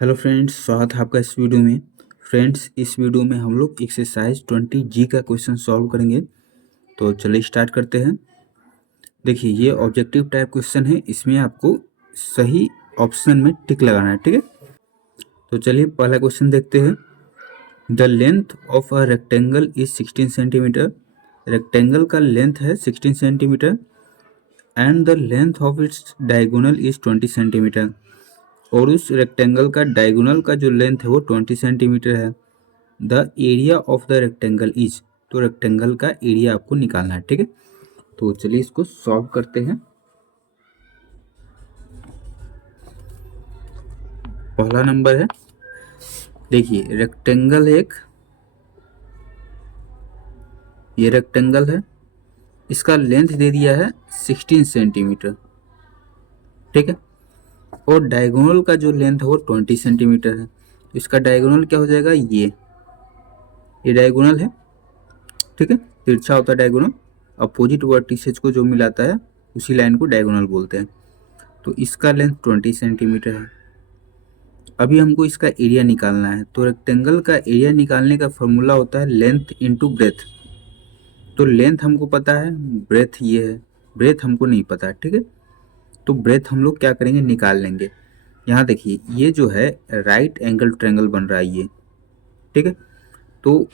Hello friends, स्वागत है आपका इस वीडियो में। फ्रेंड्स, इस वीडियो में हम लोग एक्सरसाइज 20 का क्वेश्चन सॉल्व करेंगे। तो चलिए स्टार्ट करते हैं। देखिए, ये ऑब्जेक्टिव टाइप क्वेश्चन है। इसमें आपको सही ऑप्शन में टिक लगाना है, ठीक है। तो चलिए पहला क्वेश्चन देखते हैं। The length of a rectangle is 16 centimetre. Rectangle का लेंथ है 16 centimetre and the length of its diagonal is 20 centimetre. और उस रेक्टेंगल का डायगोनल का जो लेंथ है वो 20 सेंटीमीटर है। The area of the rectangle is, तो रेक्टेंगल का एरिया आपको निकालना है, ठीक है। तो चलिए इसको सॉल्व करते हैं। पहला नंबर है, देखिए रेक्टेंगल है एक, ये रेक्टेंगल है, इसका लेंथ दे दिया है 16 सेंटीमीटर, ठीक है। और डायगोनल का जो लेंथ है वो 20 सेंटीमीटर है। तो इसका डायगोनल क्या हो जाएगा, ये डायगोनल है, ठीक है। तिरछा होता है डायगोनल, अपोजिट वर्टिसेज को जो मिलाता है उसी लाइन को डायगोनल बोलते हैं। तो इसका लेंथ 20 सेंटीमीटर है। अभी हमको इसका एरिया निकालना है। तो रेक्टेंगल का एरिया निकालने का फॉर्मूला होता है लेंथ इंटू ब्रेथ। तो लेंथ हमको पता है, ब्रेथ ये है, ब्रेथ हमको नहीं पता, ठीक है। तो ब्रेथ हम लोग क्या करेंगे, निकाल लेंगे। यहाँ देखिए, ये जो है राइट एंगल ट्रायंगल बन रहा है ये, ठीक है। तो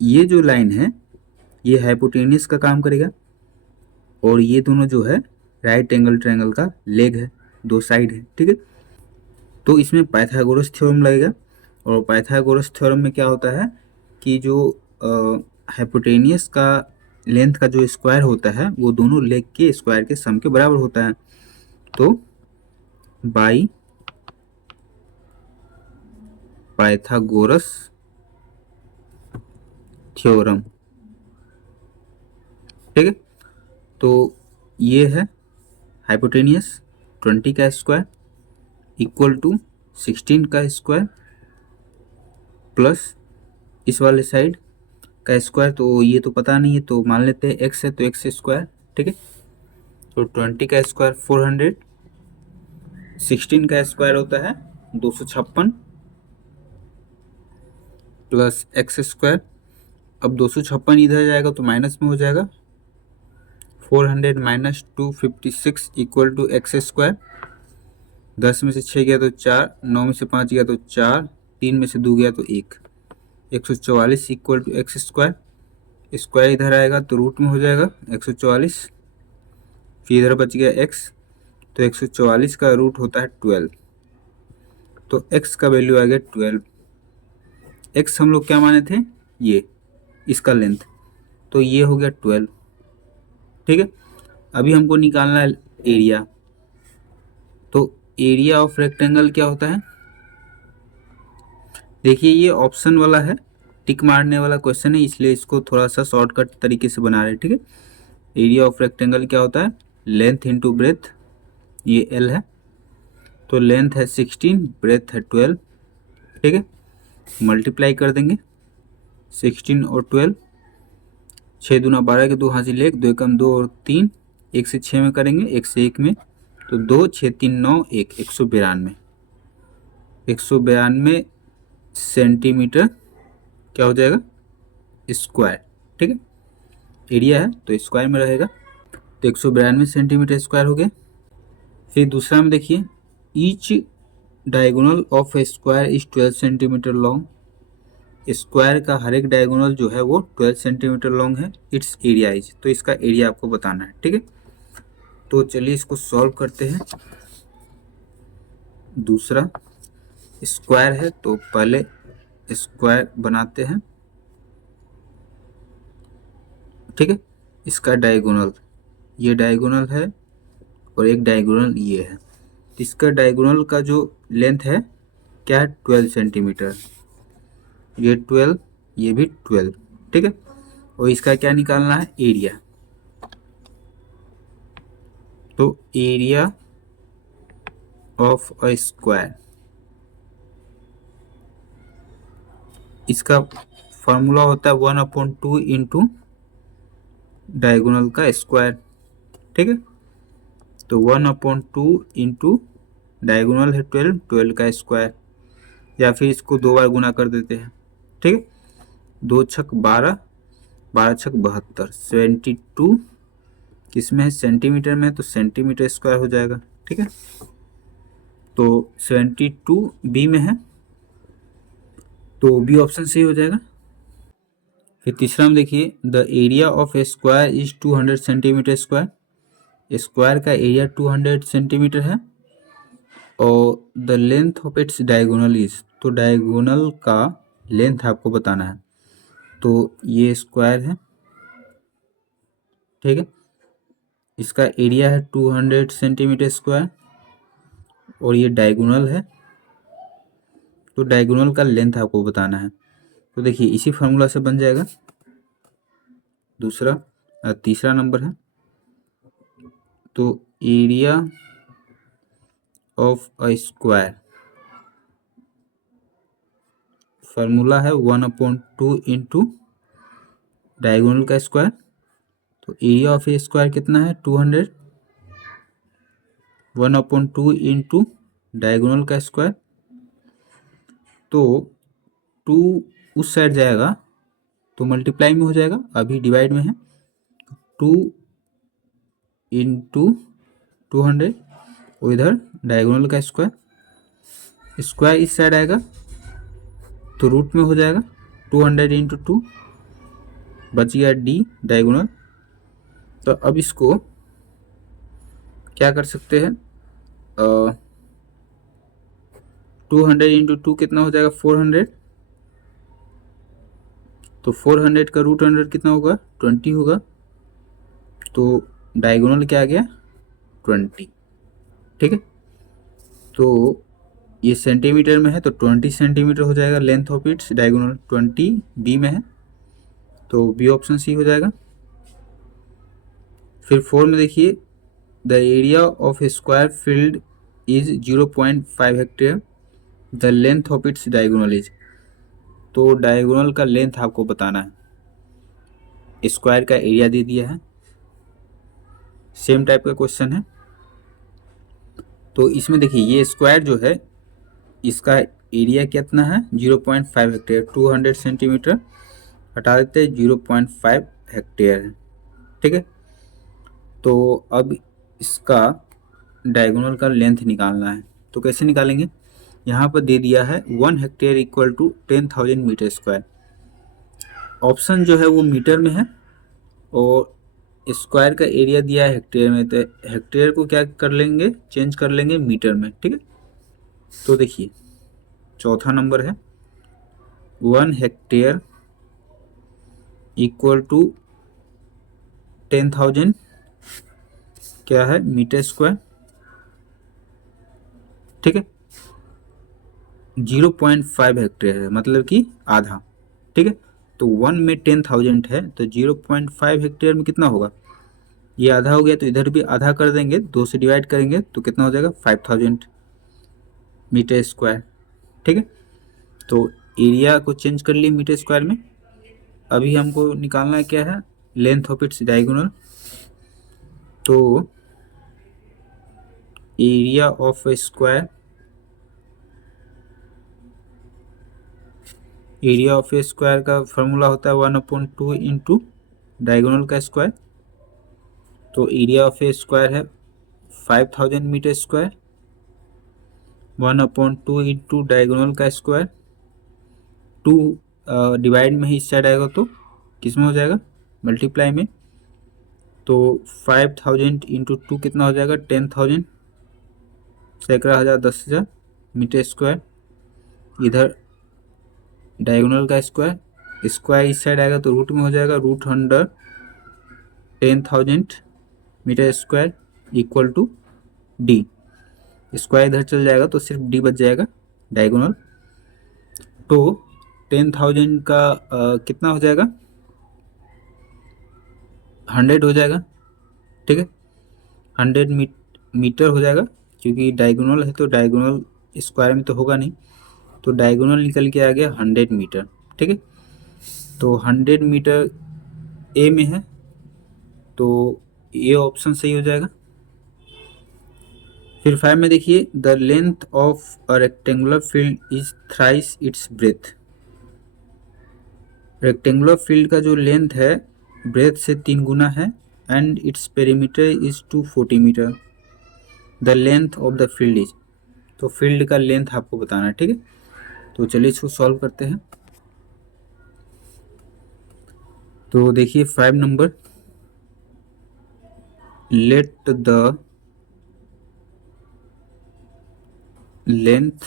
ये जो लाइन है ये हाइपोटेन्यूस का काम करेगा और ये दोनों जो है राइट एंगल ट्रायंगल का लेग है, दो साइड है, ठीक है। तो इसमें पाइथागोरस थ्योरम लगेगा। और पाइथागोरस थ्योरम में क्या होता है कि जो हाइपोटेनियस का लेंथ का जो स्क्वायर होता है वो दोनों लेग के स्क्वायर के सम के बराबर होता है। तो बाई पाइथागोरस थ्योरम, ठीक है। तो ये है हाइपोटेनियस 20 का स्क्वायर इक्वल टू 16 का स्क्वायर प्लस इस वाले साइड का स्क्वायर। तो ये तो पता नहीं है तो मान लेते हैं एक्स है, तो एक्स स्क्वायर, ठीक है। तो 20 का स्क्वायर 400, 16 का स्क्वायर होता है 256 प्लस एक्स स्क्वायर। अब 256 इधर जाएगा तो माइनस में हो जाएगा, 400 minus 256 equal to X square. 10 में से 6 गया तो 4, 9 में से 5 गया तो 4, 3 में से 2 गया तो 1, 144 equal to X square. Square इधर आएगा तो रूट में हो जाएगा 144, फिर इधर बच गया x, तो 144 का रूट होता है 12। तो x का वैल्यू आ गया 12। x हम लोग क्या माने थे, ये इसका लेंथ, तो ये हो गया 12, ठीक है। अभी हमको निकालना है एरिया। तो एरिया ऑफ रेक्टेंगल क्या होता है, देखिए ये ऑप्शन वाला है, टिक मारने वाला क्वेश्चन है, इसलिए इसको थोड़ा सा शॉर्टकट तरीके से बना रहे हैं, ठीक है। एरिया ऑफ रेक्टेंगल क्या होता है, लेंथ इंटू ब्रेथ, ये L है। तो लेंथ है 16, ब्रेथ है 12, ठीक है। मल्टीप्लाई कर देंगे 16 और 12, 6 दूना 12 के 2 हासिल 1, 2 एकम 2 और 3, 1 से 6 में करेंगे, 1 से 1 में, तो 2 6 3 9 1, 192, 192 सेंटीमीटर क्या हो जाएगा, स्क्वायर, ठीक है। एरिया है तो स्क्वायर में रहेगा, तो 192 सेंटीमीटर स्क्वायर हो गया। फिर दूसरा में देखिए, each diagonal of a square is 12 centimetre long. Square का हर एक डायगोनल जो है वो 12 सेंटीमीटर लॉन्ग है। इट्स एरिया इज, तो इसका एरिया आपको बताना है, ठीक है। तो चलिए इसको सॉल्व करते हैं। दूसरा स्क्वायर है तो पहले स्क्वायर बनाते हैं, ठीक है। इसका डायगोनल, ये डायगोनल है और एक डायगोनल ये है। इसका डायगोनल का जो लेंथ है क्या है, 12 सेंटीमीटर, ये 12, ये भी 12, ठीक है। और इसका क्या निकालना है, एरिया। तो एरिया ऑफ अ स्क्वायर, इसका फॉर्मूला होता है 1/2 इंटू डायगोनल का स्क्वायर, ठीक है। तो 1/2 इंटू डायगोनल है 12, 12 का स्क्वायर, या फिर इसको 2 बार गुना कर देते हैं। ठीक है, 2 छक 12, 12 छक 72, 72 किस में है, सेंटीमीटर में, तो सेंटीमीटर स्क्वायर हो जाएगा। ठीक है, तो 72 बी में है, तो बी ऑप्शन सही हो जाएगा। फिर तीसरा में देखिए, the area of a square is 200 centimetre square. Square का एरिया 200 सेंटीमीटर है और the length of its diagonal is, तो डायगोनल का लेंथ आपको बताना है। तो ये स्क्वायर है, ठीक है, इसका एरिया है 200 सेंटीमीटर स्क्वायर और ये डायगोनल है, तो डायगोनल का लेंथ आपको बताना है। तो देखिए इसी फार्मूला से बन जाएगा। तीसरा नंबर है, तो area of a square formula है 1/2 इंटू डायगोनल का स्क्वायर। तो एरिया ऑफ ए स्क्वायर कितना है 200, 1/2 इंटू डायगोनल का स्क्वायर। तो 2 उस साइड जाएगा तो मल्टीप्लाई में हो जाएगा, अभी डिवाइड में है। 2 इंटू 200 और इधर डायगोनल का स्क्वायर, स्क्वायर इस साइड आएगा तो रूट में हो जाएगा। 200 इंटू 2 बच गया डी डायगोनल। तो अब इसको क्या कर सकते हैं, 200 इंटू 2 कितना हो जाएगा 400, तो 400 का रूट 100 कितना होगा 20 होगा, तो डायगोनल क्या आ गया 20। ठीक है, तो ये सेंटीमीटर में है तो 20 सेंटीमीटर हो जाएगा length of its diagonal, 20 B में है, तो बी ऑप्शन सी हो जाएगा। फिर 4 में देखिए, the area of square field is 0.5 hectare, the length of its diagonal is, तो डायगोनल का लेंथ आपको बताना है। स्क्वायर का एरिया दे दिया है, सेम टाइप का क्वेश्चन है। तो इसमें देखिए ये स्क्वायर जो है इसका एरिया कितना है 0.5 हेक्टेयर, 200 सेंटीमीटर हटा देते हैं 0.5 हेक्टेयर है। ठीक है, तो अब इसका डायगोनल का लेंथ निकालना है, तो कैसे निकालेंगे, यहाँ पर दे दिया है 1 hectare equal to 10,000 metre square. Option जो है वो मीटर में है और स्क्वायर का एरिया दिया है हेक्टेयर में, तो हेक्टेयर को क्या कर लेंगे, चेंज कर लेंगे मीटर में। ठीक है, तो देखिए चौथा नंबर है 1 हेक्टेयर इक्वल टू 10,000 क्या है मीटर स्क्वायर। ठीक है, 0.5 हेक्टेयर है मतलब कि आधा। ठीक है, तो 1 में 10,000 है तो 0.5 हेक्टेयर में कितना होगा, ये आधा हो गया तो इधर भी आधा कर देंगे, 2 से डिवाइड करेंगे तो कितना हो जाएगा 5,000 मीटर स्क्वायर। ठीक है, तो एरिया को चेंज कर लिए मीटर स्क्वायर में। अभी हमको निकालना है क्या है, लेंथ ऑफ इट्स डायगोनल। तो area of a square, area of a square का फॉर्मूला होता है 1/2 इंटू डायगोनल का स्क्वायर। तो एरिया ऑफ ए स्क्वायर है 5,000 मीटर स्क्वायर, 1/2 इंटू डायगोनल का स्क्वायर, 2 डिवाइड में ही इस साइड आएगा तो किस में हो जाएगा मल्टीप्लाई में, तो 5,000 इंटू 2 कितना हो जाएगा 10,000, सैकड़ा हज़ार 10,000 मीटर स्क्वायर। इधर डायगोनल का स्क्वायर, स्क्वायर इस साइड आएगा तो रूट में हो जाएगा, root under 10,000 metre square equal to D. Square इधर चल जाएगा तो सिर्फ डी बच जाएगा डायगोनल। तो 10,000 का कितना हो जाएगा 100 हो जाएगा। ठीक है, 100 मीटर हो जाएगा, क्योंकि डायगोनल है तो डायगोनल स्क्वायर में तो होगा नहीं, तो डायगोनल निकल के आ गया 100 मीटर। ठीक है, तो 100 मीटर ए में है तो ये ऑप्शन सही हो जाएगा। फिर 5 में देखिए, the length of a rectangular field is thrice its breadth. Rectangular field का जो लेंथ है ब्रेथ से 3 गुना है, and its perimeter is 240 metre. The length of the field is, तो फील्ड का लेंथ आपको बताना है, ठीक है। तो चलिए इसको सॉल्व करते हैं। तो देखिए 5 number, let the length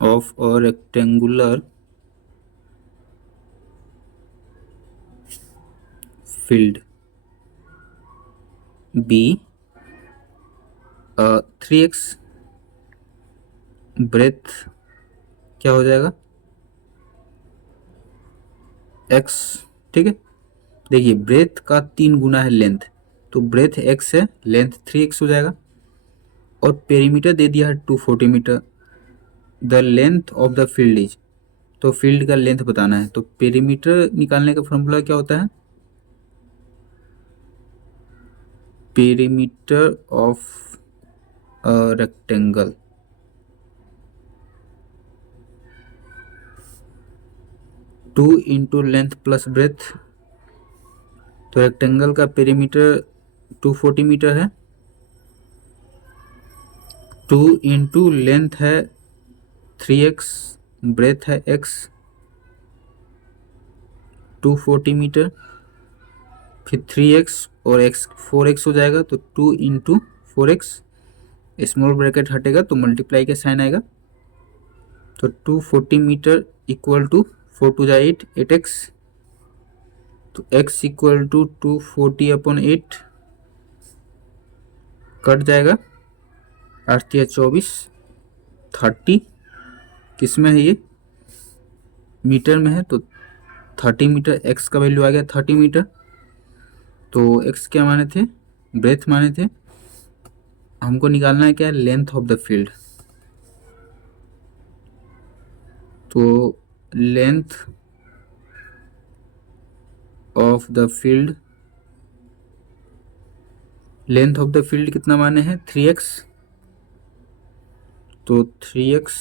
of a rectangular field be 3x breadth क्या हो जाएगा x, ठीक है। देखिए ब्रेथ का 3 गुना है लेंथ, तो ब्रेथ x है, लेंथ 3x हो जाएगा, और पेरीमीटर दे दिया है 240 metre. The length of the field is, तो फील्ड का लेंथ बताना है, तो पेरीमीटर निकालने का फॉर्मूला क्या होता है, perimeter of a rectangle, two into length plus breath. तो रेक्टेंगल का पेरीमीटर 240 मीटर है, 2 इंटू लेंथ है 3x, ब्रेथ है x, 240 मीटर, फिर 3x और x 4x हो जाएगा, तो 2 इंटू 4x, स्मॉल ब्रैकेट हटेगा तो मल्टीप्लाई का साइन आएगा, तो 240 मीटर इक्वल टू 4 टू जा 8, 8x, तो x इक्वल टू 240 अपॉन 8 कट जाएगा, 8 या 24, 30 किस में है ये, मीटर में है, तो 30 मीटर, x का वैल्यू आ गया 30 मीटर। तो x क्या माने थे, ब्रेथ माने थे, हमको निकालना है क्या, लेंथ ऑफ द फील्ड। तो length of the field, length of the field कितना माने हैं 3x, तो 3x,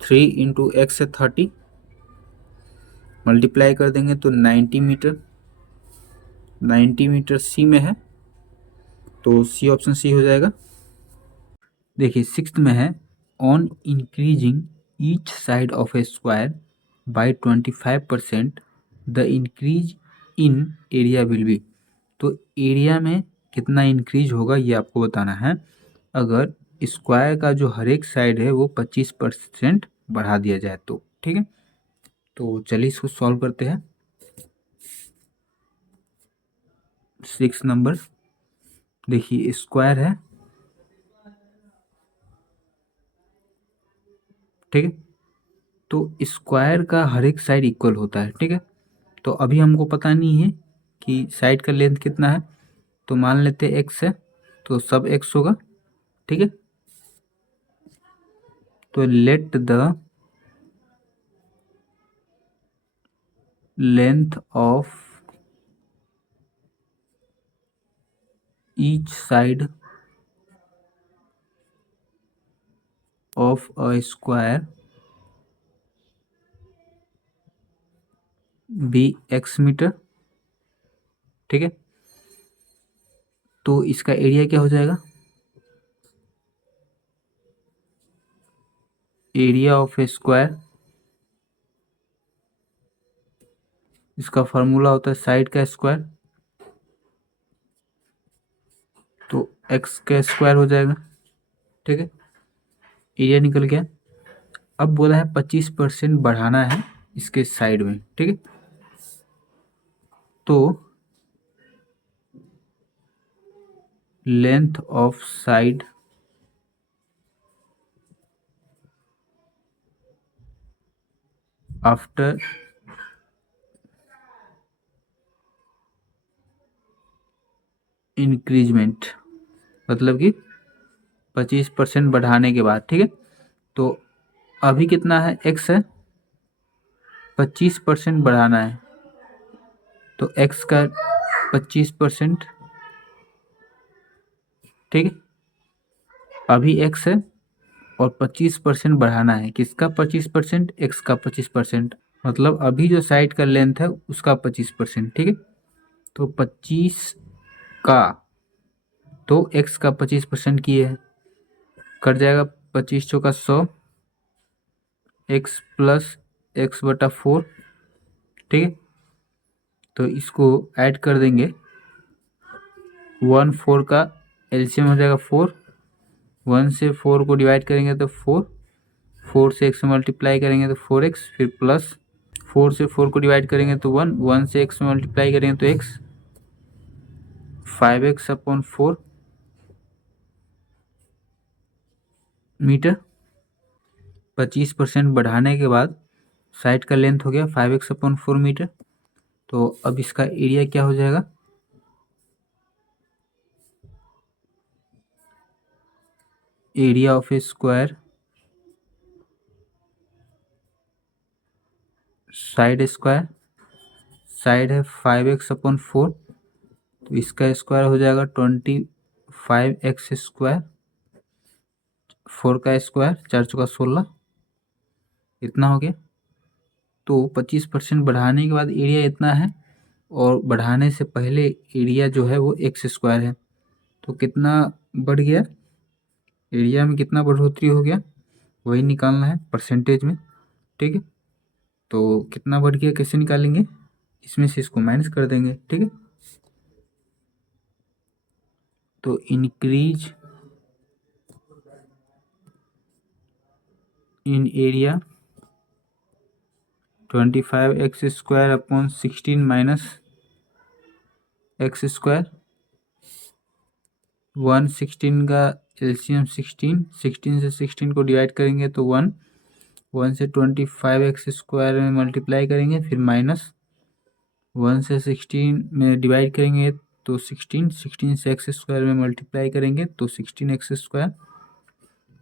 3 इंटू एक्स है 30, मल्टीप्लाई कर देंगे तो 90 मीटर, 90 मीटर सी में है, तो सी ऑप्शन सी हो जाएगा। देखिए 6th में है, on increasing each side of a square by 25% the increase in area will be. तो एरिया में कितना इंक्रीज होगा ये आपको बताना है, अगर स्क्वायर का जो हर एक साइड है वो 25% बढ़ा दिया जाए तो, ठीक है। तो चलिए इसको सॉल्व करते हैं। 6 नंबर, देखिए स्क्वायर है, ठीक है, तो स्क्वायर का हर एक साइड इक्वल होता है, ठीक है। तो अभी हमको पता नहीं है कि साइड का लेंथ कितना है, तो मान लेते हैं एक्स है, तो सब एक्स होगा, ठीक है। तो let the length of each side of a square be x metre, ठीक है। तो इसका एरिया क्या हो जाएगा, एरिया ऑफ ए स्क्वायर, इसका फार्मूला होता है साइड का स्क्वायर, तो एक्स का स्क्वायर हो जाएगा, ठीक है। एरिया निकल गया। अब बोला है 25% बढ़ाना है इसके साइड में, ठीक है। तो length of side after increment, मतलब कि 25% बढ़ाने के बाद, ठीक है। तो अभी कितना है, एक्स है, 25% बढ़ाना है, तो एक्स का 25%, ठीक है। अभी x है और 25% बढ़ाना है। किसका 25%? x का 25%। मतलब अभी जो साइड का लेंथ है उसका 25%। ठीक है, तो 25 का तो x का 25% किए है, कट जाएगा 25 चौका 100, x प्लस x बटा 4। ठीक है, तो इसको ऐड कर देंगे। 1 4 का एलसीएम हो जाएगा 4। 1 से 4 को डिवाइड करेंगे तो 4, 4 से x मल्टीप्लाई करेंगे तो 4x, फिर प्लस 4 से 4 को डिवाइड करेंगे तो 1, 1 से x मल्टीप्लाई करेंगे तो x, 5x अपॉन 4 मीटर। 25% बढ़ाने के बाद साइड का लेंथ हो गया 5x अपॉन 4 मीटर। तो अब इसका एरिया क्या हो जाएगा? Area of a square, side square, side है 5x अपॉन 4, तो इसका स्क्वायर हो जाएगा 25x स्क्वायर, 4 का स्क्वायर, 4 चौका 16, इतना हो गया। तो 25% बढ़ाने के बाद एरिया इतना है, और बढ़ाने से पहले एरिया जो है वो एक्स स्क्वायर है। तो कितना बढ़ गया? एरिया में कितना बढ़ोतरी हो गया वही निकालना है परसेंटेज में। ठीक है, तो कितना बढ़ गया कैसे निकालेंगे? इसमें से इसको माइनस कर देंगे। ठीक है, तो increase in area 25x square upon 16 minus x square. 116 का एलसीएम 16, 16 से 16 को डिवाइड करेंगे तो 1, 1 से 25x स्क्वायर में मल्टीप्लाई करेंगे, फिर माइनस 1 से 16 में डिवाइड करेंगे तो 16, 16 से एक्स स्क्वायर में मल्टीप्लाई करेंगे तो 16x स्क्वायर,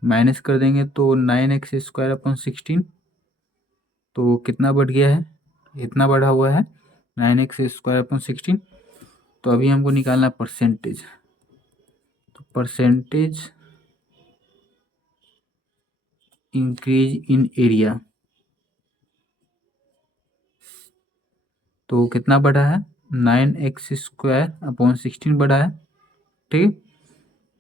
माइनस कर देंगे तो 9x स्क्वायर अपॉन 16। तो कितना बढ़ गया है? इतना बढ़ा हुआ है 9x स्क्वायर अपॉन 16। तो अभी हमको निकालना परसेंटेज। तो परसेंटेज इंक्रीज इन एरिया, तो कितना बढ़ा है? 9x स्क्वायर अपॉन 16 बढ़ा है। ठीक,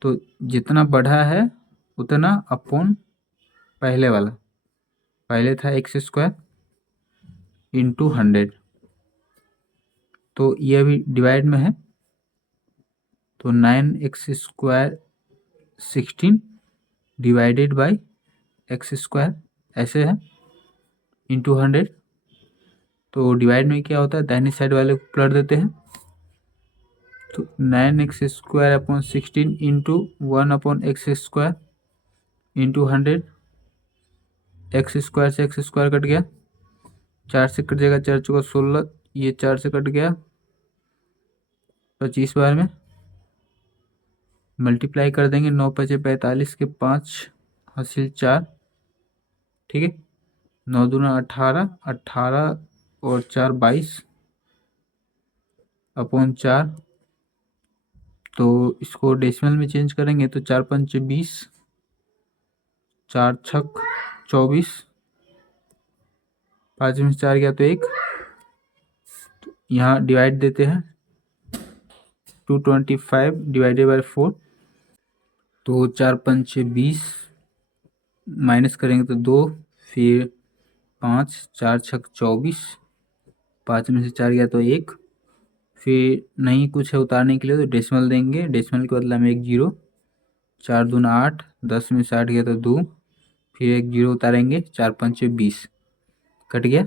तो जितना बढ़ा है उतना अपॉन पहले वाला, पहले था एक्स स्क्वायर इंटू 100, तो ये अभी डिवाइड में है, तो 9x square 16 divided by x square ऐसे है इंटू 100। तो डिवाइड में क्या होता है, दाहिनी साइड वाले को पलट देते हैं, तो 9x square upon 16 into 1 upon x square into 100। X square से एक्स स्क्वायर कट गया, 4 से कट जाएगा, 4 चौका 16, ये 4 से कट गया, 25 बार में मल्टीप्लाई कर देंगे, 9 पचे 45 के 5 हासिल 4। ठीक है, 9 दूना 18, 18 और 4 22 अपॉन 4। तो इसको डेसिमल में चेंज करेंगे तो 4 पंचे 20, 4 छक 24, 5 में 4 गया तो 1, यहाँ डिवाइड देते हैं 225 डिवाइडेड बाई 4, तो 4 पंचे 20 माइनस करेंगे तो 2, फिर 5, 4 छक 24, 5 में से 4 गया तो 1, फिर नहीं कुछ है उतारने के लिए तो डेसिमल देंगे, डेसिमल के बदला में 1 जीरो, 4 दूना 8, 10 में से 8 गया तो 2, फिर 1 जीरो उतारेंगे, 4 पंचे 20 कट गया,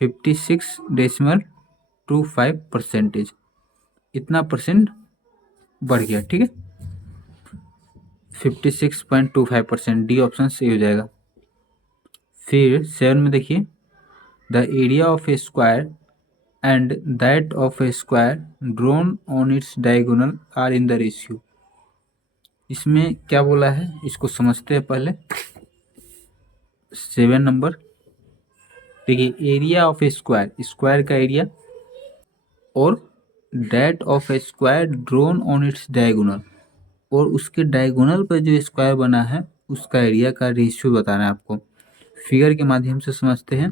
56.25%, इतना परसेंट बढ़ गया। ठीक है, 56.25%, डी ऑप्शन सही हो जाएगा। फिर 7 में देखिए, the area of a square and that of a square drawn on its diagonal are in the ratio. इसमें क्या बोला है इसको समझते हैं पहले। 7 नंबर देखिए, area of a square, square का एरिया, और that of a square drawn on its diagonal, और उसके डायगोनल पर जो स्क्वायर बना है उसका एरिया का रेशियो बताना है आपको। फिगर के माध्यम से समझते हैं।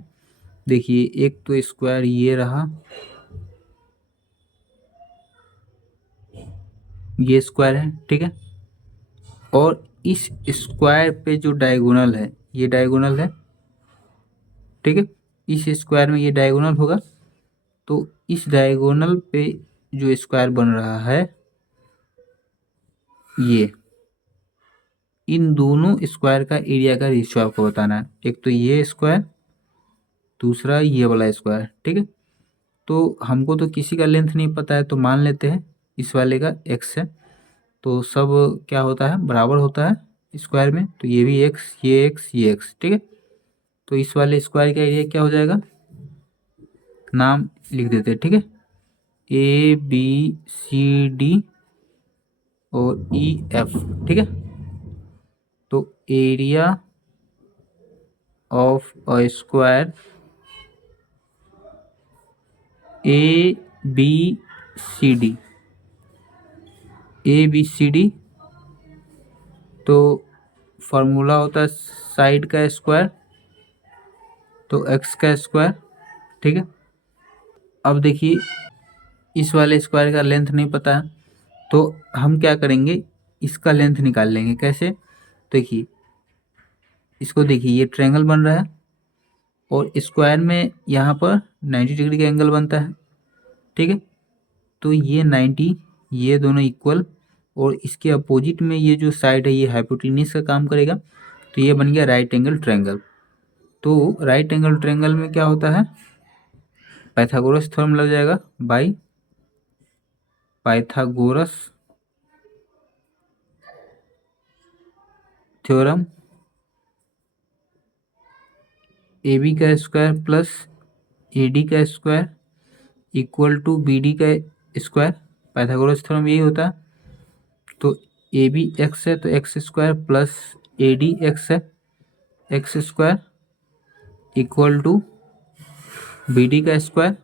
देखिए एक तो स्क्वायर ये रहा, ये स्क्वायर है, ठीक है, और इस स्क्वायर पे जो डायगोनल है ये डायगोनल है, ठीक है, इस स्क्वायर में ये डायगोनल होगा, तो इस डायगोनल पे जो स्क्वायर बन रहा है ये, इन दोनों स्क्वायर का एरिया का रेशियो आपको बताना है। एक तो ये स्क्वायर, दूसरा ये वाला स्क्वायर, ठीक है। तो हमको तो किसी का लेंथ नहीं पता है, तो मान लेते हैं इस वाले का x है, तो सब क्या होता है बराबर होता है स्क्वायर में, तो ये भी x, ये x, ये x, ठीक है। तो इस वाले स्क्वायर का एरिया क्या हो जाएगा, नाम लिख देते हैं, ठीक है, ए बी सी डी और ई एफ, ठीक है। तो area of a square A B C D, A B C D, तो फार्मूला होता है साइड का स्क्वायर, तो एक्स का स्क्वायर, ठीक है। अब देखिए इस वाले स्क्वायर का लेंथ नहीं पता है, तो हम क्या करेंगे, इसका लेंथ निकाल लेंगे। कैसे, देखिए इसको देखिए, ये ट्रायंगल बन रहा है और स्क्वायर में यहाँ पर 90 डिग्री का एंगल बनता है, ठीक है। तो ये 90, ये दोनों इक्वल, और इसके अपोजिट में ये जो साइड है ये हाइपोटेन्यूस का काम करेगा, तो ये बन गया राइट एंगल ट्रायंगल। तो राइट एंगल ट्रायंगल में क्या होता है, पाइथागोरस थ्योरम लग जाएगा, by Pythagoras theorem, A B का स्क्वायर प्लस ए डी का square equal to B D का स्क्वायर। पाइथागोरस थ्योरम यही होता है। तो ए बी एक्स है तो x square plus A D x है, x square equal to B D का स्क्वायर।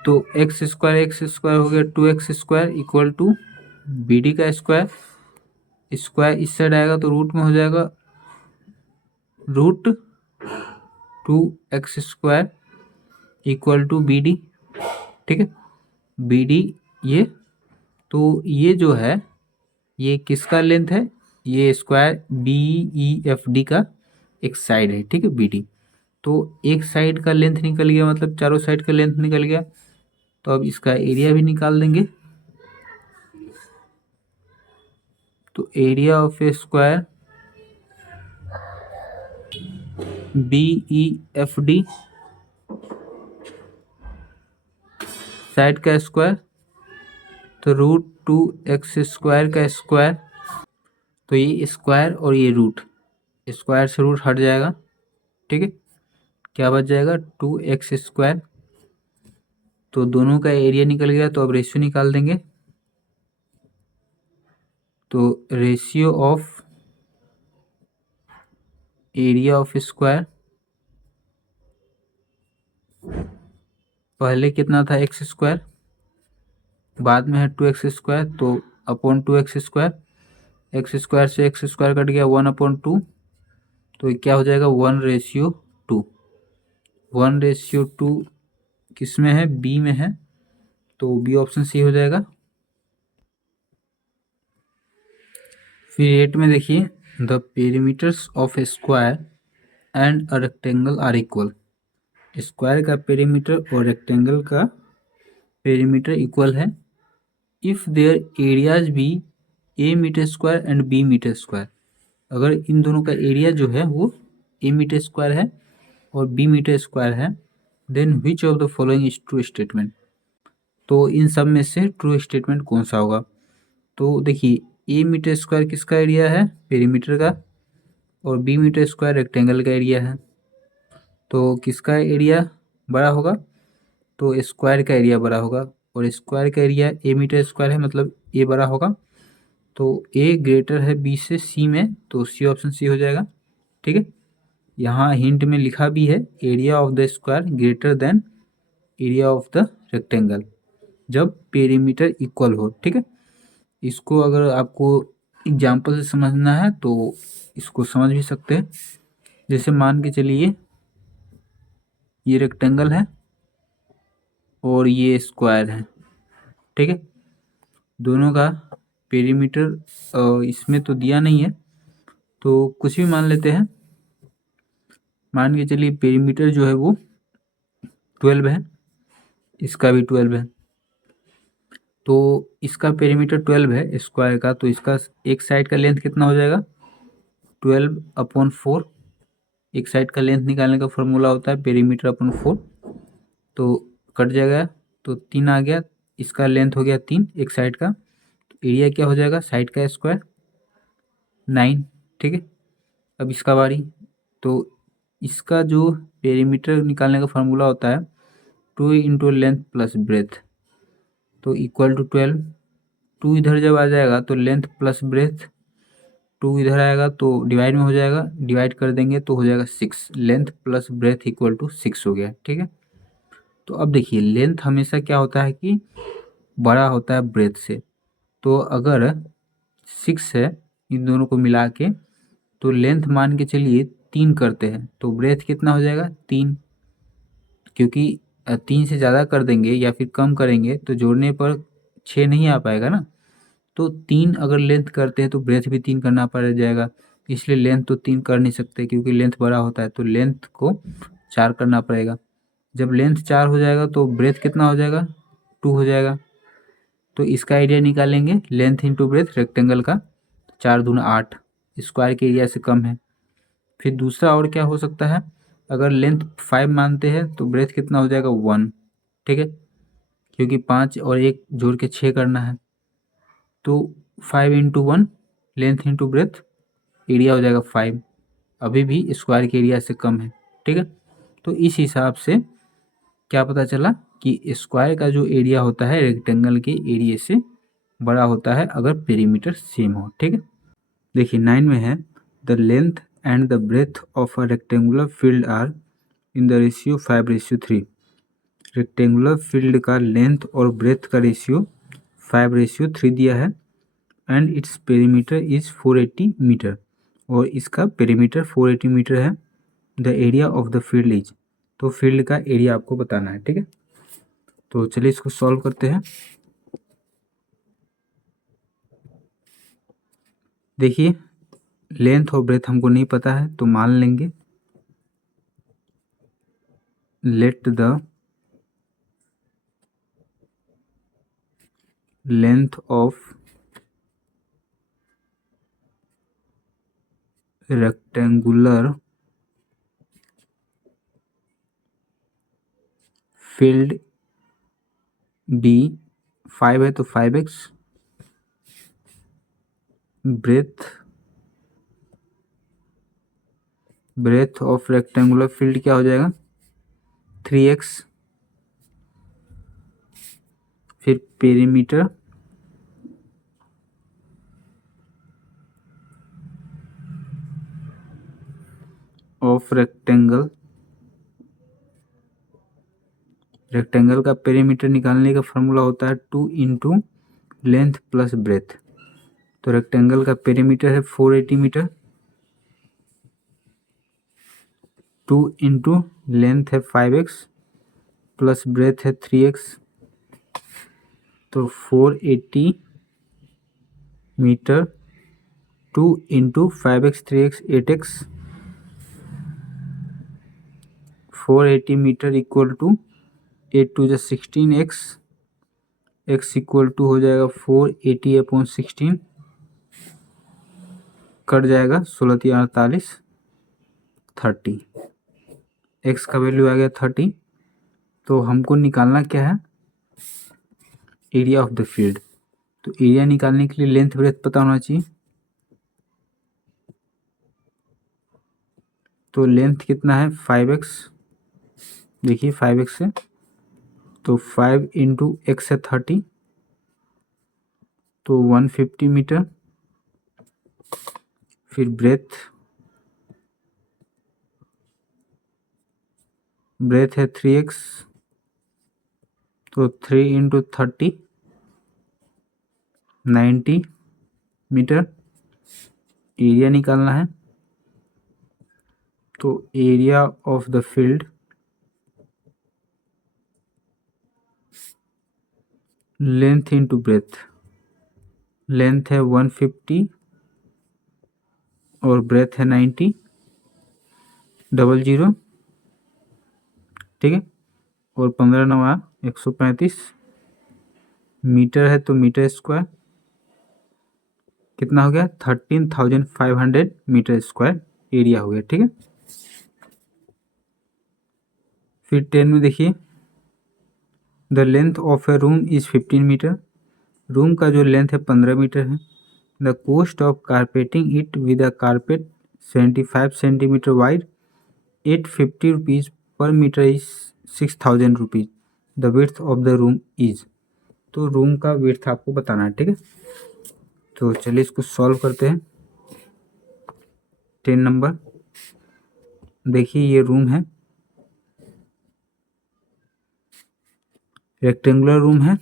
तो एक्स स्क्वायर हो गया 2x square equal to B D का स्क्वायर। स्क्वायर इस साइड आएगा तो रूट में हो जाएगा root 2x square equal to B D, ठीक है, बी डी ये। तो ये जो है ये किसका लेंथ है, ये square B E F D का एक साइड है, ठीक है, बी डी। तो एक साइड का लेंथ निकल गया, मतलब चारों साइड का लेंथ निकल गया। तो अब इसका एरिया भी निकाल देंगे। तो area of a square B E F D, side का स्क्वायर, तो रूट 2x स्क्वायर का स्क्वायर। तो ये स्क्वायर और ये रूट, स्क्वायर से रूट हट जाएगा, ठीक है, क्या बच जाएगा 2x स्क्वायर। तो दोनों का एरिया निकल गया, तो अब रेशियो निकाल देंगे। तो ratio of area of square, पहले कितना था एक्स स्क्वायर, बाद में है 2x स्क्वायर, तो upon 2x square, x square से एक्स स्क्वायर कट गया 1/2, तो ये क्या हो जाएगा 1:2। 1:2 किस में है, बी में है, तो बी ऑप्शन सी हो जाएगा। फिर 8 में देखिए, the perimeters of a square and a rectangle are equal. Square का पेरीमीटर और रेक्टेंगल का पेरीमीटर इक्वल है if their areas be A metre square and B metre square. अगर इन दोनों का एरिया जो है वो ए मीटर स्क्वायर है और बी मीटर स्क्वायर है, then which of the following is true statement. तो इन सब में से ट्रू स्टेटमेंट कौन सा होगा। तो देखिए ए मीटर स्क्वायर किसका एरिया है, पेरीमीटर का, और बी मीटर स्क्वायर रेक्टेंगल का एरिया है। तो किसका एरिया बड़ा होगा, तो स्क्वायर का एरिया बड़ा होगा, और स्क्वायर का एरिया ए मीटर स्क्वायर है, मतलब ए बड़ा होगा। तो ए ग्रेटर है बी से सी में, तो सी ऑप्शन सी हो जाएगा, ठीक है। यहाँ हिंट में लिखा भी है area of the square greater than area of the rectangle जब पेरीमीटर इक्वल हो, ठीक है। इसको अगर आपको एग्जाम्पल से समझना है तो इसको समझ भी सकते हैं। जैसे मान के चलिए ये रेक्टेंगल है और ये स्क्वायर है, ठीक है। दोनों का पेरीमीटर इसमें तो दिया नहीं है, तो कुछ भी मान लेते हैं। मान के चलिए पेरीमीटर जो है वो 12 है, इसका भी 12 है। तो इसका पेरीमीटर 12 है स्क्वायर का, तो इसका एक साइड का लेंथ कितना हो जाएगा 12/4। एक साइड का लेंथ निकालने का फॉर्मूला होता है पेरीमीटर अपन 4, तो कट जाएगा तो 3 आ गया। इसका लेंथ हो गया 3 एक साइड का, तो एरिया क्या हो जाएगा साइड का स्क्वायर 9, ठीक है। अब इसका बारी, तो इसका जो पेरीमीटर निकालने का फार्मूला होता है 2 इंटू लेंथ प्लस ब्रेथ, तो इक्वल टू 12। 2 इधर जब आ जाएगा तो लेंथ प्लस ब्रेथ, 2 इधर आएगा तो डिवाइड में हो जाएगा, डिवाइड कर देंगे तो हो जाएगा 6। Length plus breadth equal to 6 हो गया, ठीक है। तो अब देखिए लेंथ हमेशा क्या होता है कि बड़ा होता है ब्रेथ से, तो अगर 6 है इन दोनों को मिला के, तो लेंथ मान के चलिए 3 करते हैं तो ब्रेथ कितना हो जाएगा 3, क्योंकि 3 से ज़्यादा कर देंगे या फिर कम करेंगे तो जोड़ने पर 6 नहीं आ पाएगा ना। तो 3 अगर लेंथ करते हैं तो ब्रेथ भी 3 करना पड़ जाएगा, इसलिए लेंथ तो 3 कर नहीं सकते क्योंकि लेंथ बड़ा होता है, तो लेंथ को 4 करना पड़ेगा। जब लेंथ 4 हो जाएगा तो ब्रेथ कितना हो जाएगा 2 हो जाएगा। तो इसका एरिया निकालेंगे लेंथ इंटू ब्रेथ रेक्टेंगल का, 4 दूना 8, स्क्वायर के एरिया से कम है। फिर दूसरा और क्या हो सकता है, अगर लेंथ 5 मानते हैं तो ब्रेथ कितना हो जाएगा 1, ठीक है, क्योंकि 5 और 1 जोड़ के 6 करना है। तो 5 into 1 length into breath, area हो जाएगा 5, अभी भी स्क्वायर के एरिया से कम है, ठीक है। तो इस हिसाब से क्या पता चला कि स्क्वायर का जो एरिया होता है रेक्टेंगल के एरिया से बड़ा होता है अगर पेरीमीटर सेम हो, ठीक है। देखिए 9 में है the length and the breadth of a rectangular field are in the ratio 5:3। Rectangular field का लेंथ और ब्रेथ का रेशियो 5:3 दिया है and its perimeter is 480 metre, और इसका पेरीमीटर 480 मीटर है। The area of the field is, तो field का एरिया आपको बताना है, ठीक है। तो चलिए इसको सॉल्व करते हैं। देखिए लेंथ और ब्रेथ हमको नहीं पता है तो मान लेंगे let the length of rectangular field be 5 है तो 5x, breath of rectangular field क्या हो जाएगा 3x, फिर पेरीमीटर ऑफ रेक्टेंगल का पेरीमीटर निकालने का फॉर्मूला होता है 2 इंटू लेंथ प्लस ब्रेथ। तो रेक्टेंगल का पेरीमीटर है 480 मीटर, 2 इंटू लेंथ है 5x प्लस ब्रेथ है 3x, तो 480 metre, 2 into 5x 3x 8x, 480 metre equal to 8 two 16x, x equal to हो जाएगा 480/16, कट जाएगा 16×3 = 30, x का वैल्यू आ गया 30। तो हमको निकालना क्या है एरिया ऑफ द फील्ड, तो एरिया निकालने के लिए लेंथ ब्रेथ पता होना चाहिए। तो लेंथ कितना है 5x, देखिए 5x है तो 5 इंटू एक्स है 30, तो 150 मीटर। फिर ब्रेथ है 3x, तो 3 इंटू 30 90 मीटर। एरिया निकालना है, तो area of the field length into breath. Length है 150 और ब्रेथ है 90, 00, ठीक है। और 15 9 135 मीटर है, तो मीटर स्क्वायर कितना हो गया? 13,500 मीटर स्क्वायर एरिया हो गया, ठीक है। फिर 10 में देखिए, the length of a room is 15 metre. Room का जो लेंथ है 15 मीटर है। The cost of carpeting it with a carpet 75 centimetre wide 850 rupees per metre is 6,000 rupees. The width of the room is, तो room का width आपको बताना है, ठीक है। तो चलिए इसको सॉल्व करते हैं। 10 नंबर, देखिए ये रूम है, रेक्टेंगुलर रूम है,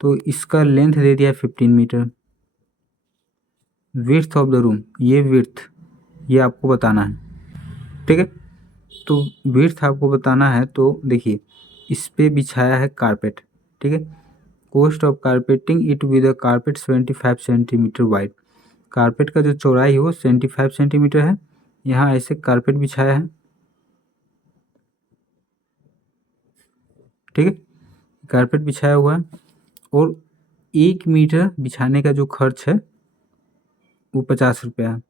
तो इसका लेंथ दे दिया 15 metre. Width of the room, ये विड्थ ये आपको बताना है, ठीक है। तो विड्थ आपको बताना है, तो देखिए इस पे बिछाया है कारपेट, ठीक है। Cost of carpeting it with a carpet 75 centimetre wide. Carpet का जो चौड़ाई है वो 75 सेंटीमीटर है। यहाँ ऐसे कारपेट बिछाया है, ठीक है। कारपेट बिछाया हुआ है और 1 मीटर बिछाने का जो खर्च है वो 50 रुपया है,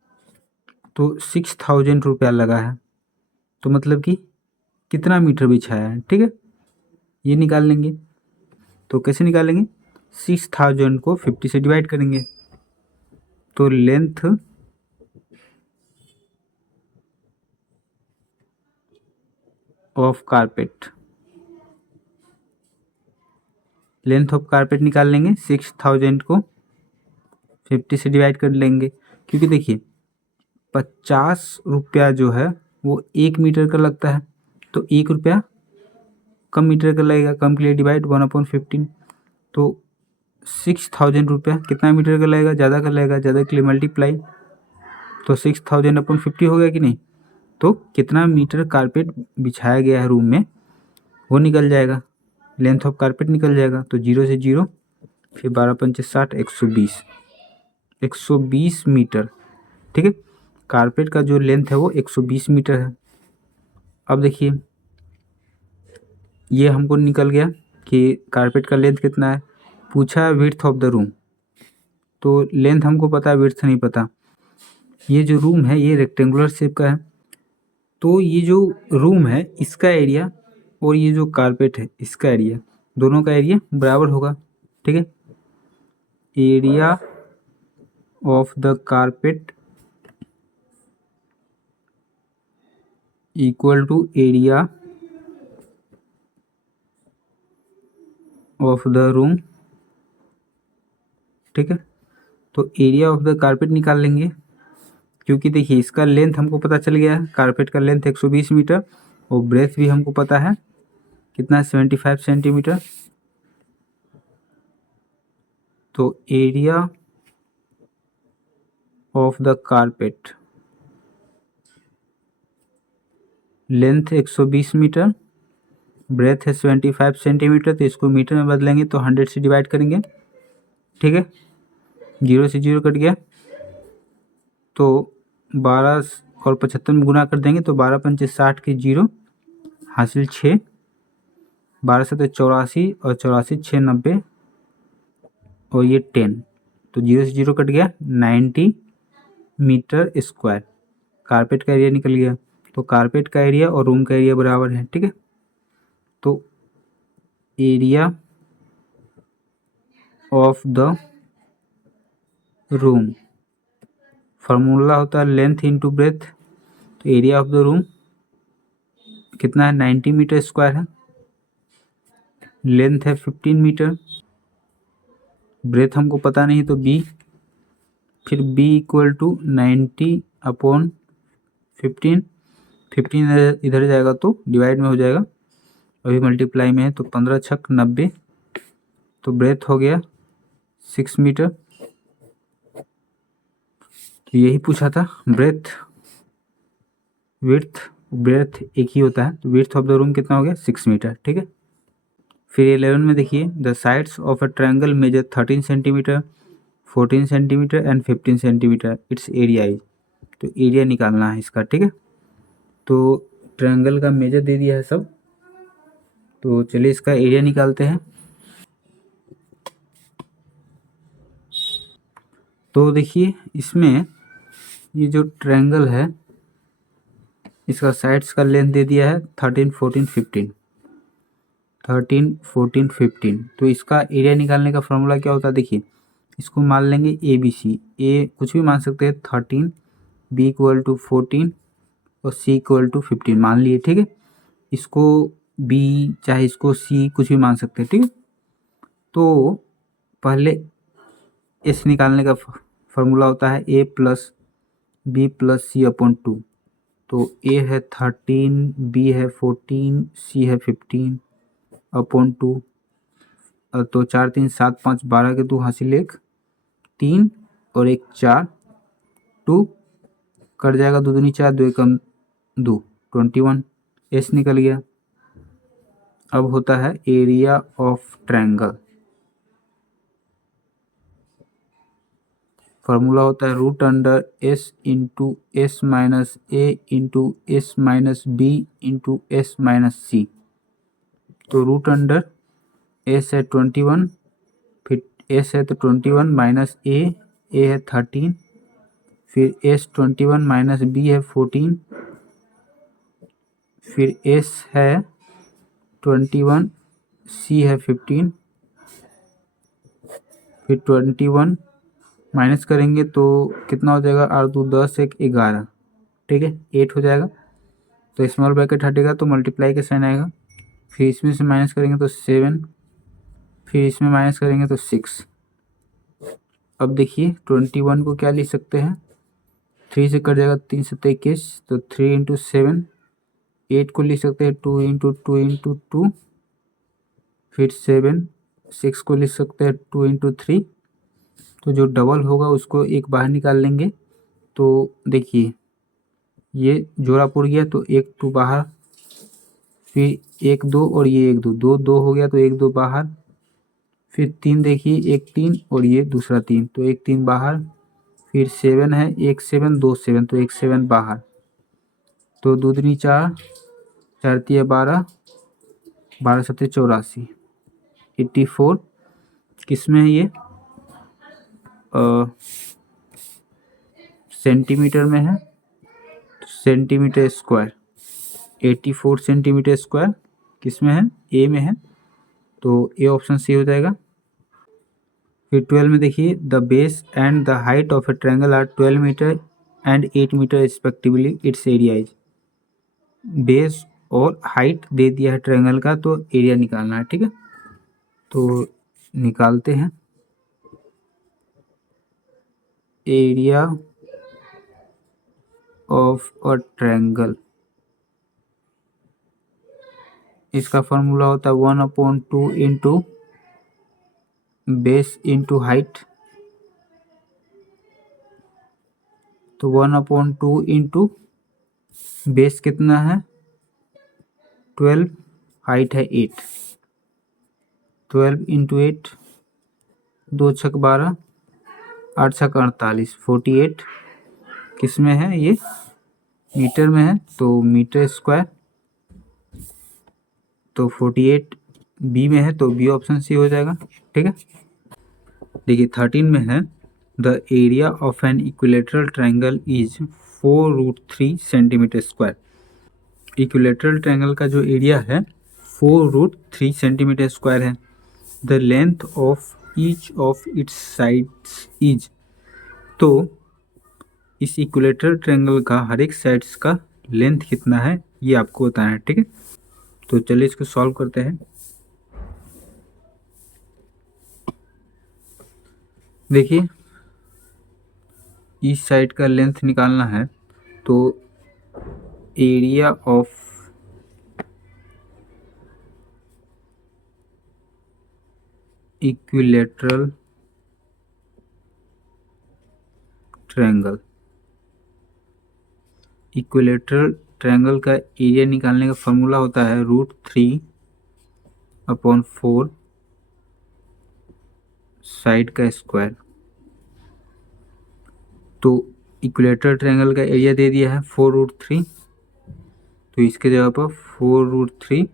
तो 6,000 रुपया लगा है। तो मतलब कि कितना मीटर बिछाया है, ठीक है, ये निकाल लेंगे। तो कैसे निकालेंगे? 6,000 को 50 से डिवाइड करेंगे, तो length of carpet, length of carpet निकाल लेंगे। 6,000 को 50 से डिवाइड कर लेंगे, क्योंकि देखिए 50 रुपया जो है वो 1 मीटर का लगता है, तो 1 रुपया कम मीटर का लगेगा, कम के लिए डिवाइड 1/15। तो 6,000 रुपया कितना मीटर का लगेगा? ज़्यादा का लगेगा, ज़्यादा के लिए मल्टीप्लाई, तो 6,000/50 हो गया कि नहीं। तो कितना मीटर कारपेट बिछाया गया है रूम में वो निकल जाएगा, लेंथ ऑफ कारपेट निकल जाएगा। तो 0 से 0, फिर 12 पंचे 60, 120, 120 मीटर, ठीक है। कारपेट का जो लेंथ है वो 120 मीटर है। अब देखिए ये हमको निकल गया कि कारपेट का लेंथ कितना है। पूछा है विड्थ ऑफ द रूम, तो लेंथ हमको पता है, विड्थ नहीं पता। ये जो रूम है ये रेक्टेंगुलर शेप का है, तो ये जो रूम है इसका एरिया और ये जो कारपेट है इसका एरिया, दोनों का एरिया बराबर होगा, ठीक है। Area of the carpet equal to area of the room, ठीक है। तो एरिया ऑफ द कारपेट निकाल लेंगे, क्योंकि देखिए इसका लेंथ हमको पता चल गया है, कारपेट का लेंथ 120 मीटर और ब्रेथ भी हमको पता है कितना, 75 सेंटीमीटर। तो area of the carpet, length 120 metre, breadth है 75 सेंटीमीटर, तो इसको मीटर में बदलेंगे तो 100 से डिवाइड करेंगे, ठीक है। 0 से 0 कट गया, तो 12 और 75 में गुना कर देंगे, तो 12 पंचे 60 की 0 हासिल 6, 12 से तो 84 और 84 6 90 और ये 10, तो 0 से 0 कट गया, 90 मीटर स्क्वायर कारपेट का एरिया निकल गया। तो कारपेट का एरिया और रूम का एरिया बराबर है, ठीक है। तो area of the room, formula होता है लेंथ इंटू ब्रेथ, तो एरिया ऑफ द रूम कितना है? 90 मीटर स्क्वायर है, लेंथ है 15 मीटर, ब्रेथ हमको पता नहीं तो b, फिर b इक्वल टू 90/15, 15 इधर जाएगा तो डिवाइड में हो जाएगा, अभी मल्टीप्लाई में है, तो 15 छक 90, तो ब्रेथ हो गया 6 मीटर। तो यही पूछा था। ब्रेथ एक ही होता है, तो विड्थ ऑफ द रूम कितना हो गया 6 मीटर। ठीक है। फिर 11 में देखिए, the sides of a triangle measure 13 centimetre, 14 centimetre and 15 centimetre, its area is. तो एरिया निकालना है इसका। ठीक है। तो ट्रायंगल का मेजर दे दिया है सब, तो चलिए इसका एरिया निकालते हैं। तो देखिए इसमें ये जो ट्रायंगल है, इसका साइड्स का लेंथ दे दिया है 13, 14, 15। 13, 14, 15। तो इसका एरिया निकालने का फॉर्मूला क्या होता है, देखिए इसको मान लेंगे ए बी सी। ए कुछ भी मान सकते हैं 13, बी इक्वल टू 14 और सी इक्वल टू 15 मान लिए। ठीक है। इसको बी चाहे इसको सी कुछ भी मान सकते हैं। ठीक है। तो पहले एस निकालने का फॉर्मूला होता है ए प्लस बी प्लस सी अपॉन 2। तो ए है 13, बी है 14, सी है 15 अपॉन 2। तो 4, 3, 7, 5, 12 के 2 हासिल 1, 3 और 1 4, 2 कट जाएगा, 2 दूनी 4, 2 एकम 2, 21। एस निकल गया। अब होता है एरिया ऑफ ट्रायंगल। फॉर्मूला होता है root under s into s minus a into s minus b into s minus c. तो रूट अंडर एस है 21, फिर एस है तो 21 माइनस ए है 13, फिर एस 21 माइनस बी है 14, फिर एस है 21, सी है 15, फिर 21 माइनस करेंगे तो कितना हो जाएगा, 8 2 10 1 11। ठीक है। 8 हो जाएगा। तो स्मॉल ब्रैकेट हटेगा तो मल्टीप्लाई का साइन आएगा। फिर इसमें से माइनस करेंगे तो 7, फिर इसमें माइनस करेंगे तो 6। अब देखिए 21 को क्या लिख सकते हैं, 3 से कट जाएगा, 3 7 21, तो 3 इंटू 7। 8 को लिख सकते हैं 2 इंटू 2 इंटू 2, फिर 7। 6 को लिख सकते हैं 2 इंटू 3। तो जो डबल होगा उसको एक बाहर निकाल लेंगे। तो देखिए ये जोड़ा पुर गया तो 1 2 बाहर, फिर 1 2 और ये 1 2, 2 2 हो गया तो 1 2 बाहर, फिर 3 देखिए 1 3 और ये दूसरा 3, तो 1 3 बाहर, फिर 7 है 1 7 2 7, तो 1 7 बाहर। तो 2 दूनी 4, 4 तिया 12, 12 सत्ते 84, 84। किस में है ये, सेंटीमीटर में है, सेंटीमीटर स्क्वायर। 84 सेंटीमीटर स्क्वायर किस में है, ए में है, तो ए ऑप्शन सी हो जाएगा। फिर 12 में देखिए, the base and the height of a triangle are 12 metre and 8 metre respectively, its area is. Base और हाइट दे दिया है ट्रायंगल का, तो एरिया निकालना है। ठीक है। तो निकालते हैं एरिया ऑफ अ ट्रायंगल। इसका फॉर्मूला होता है 1/2 इंटू बेस इंटू हाइट। तो 1/2 इंटू बेस कितना है 12, हाइट है 8, 12 इंटू 8, 2 छक 12, 8 छक 48, 48। किस में है ये, मीटर में है, तो मीटर स्क्वायर। तो 48 बी में है, तो बी ऑप्शन सी हो जाएगा। ठीक है। देखिए 13 में है, the area of an equilateral triangle is 4√3 centimetre square. Equilateral triangle का जो एरिया है 4√3 सेंटीमीटर स्क्वायर है। The length of each of its sides is. तो इस इक्विलेटरल ट्रायंगल का हर एक साइड्स का लेंथ कितना है ये आपको बताना है। ठीक है। तो चलिए इसको सॉल्व करते हैं। देखिए इस साइड का लेंथ निकालना है, तो area of equilateral triangle. Equilateral triangle का एरिया निकालने का फॉर्मूला होता है √3/4 साइड का स्क्वायर। तो इक्विलेटरल ट्रायंगल का एरिया दे दिया है 4√3, तो इसके जगह पर 4√3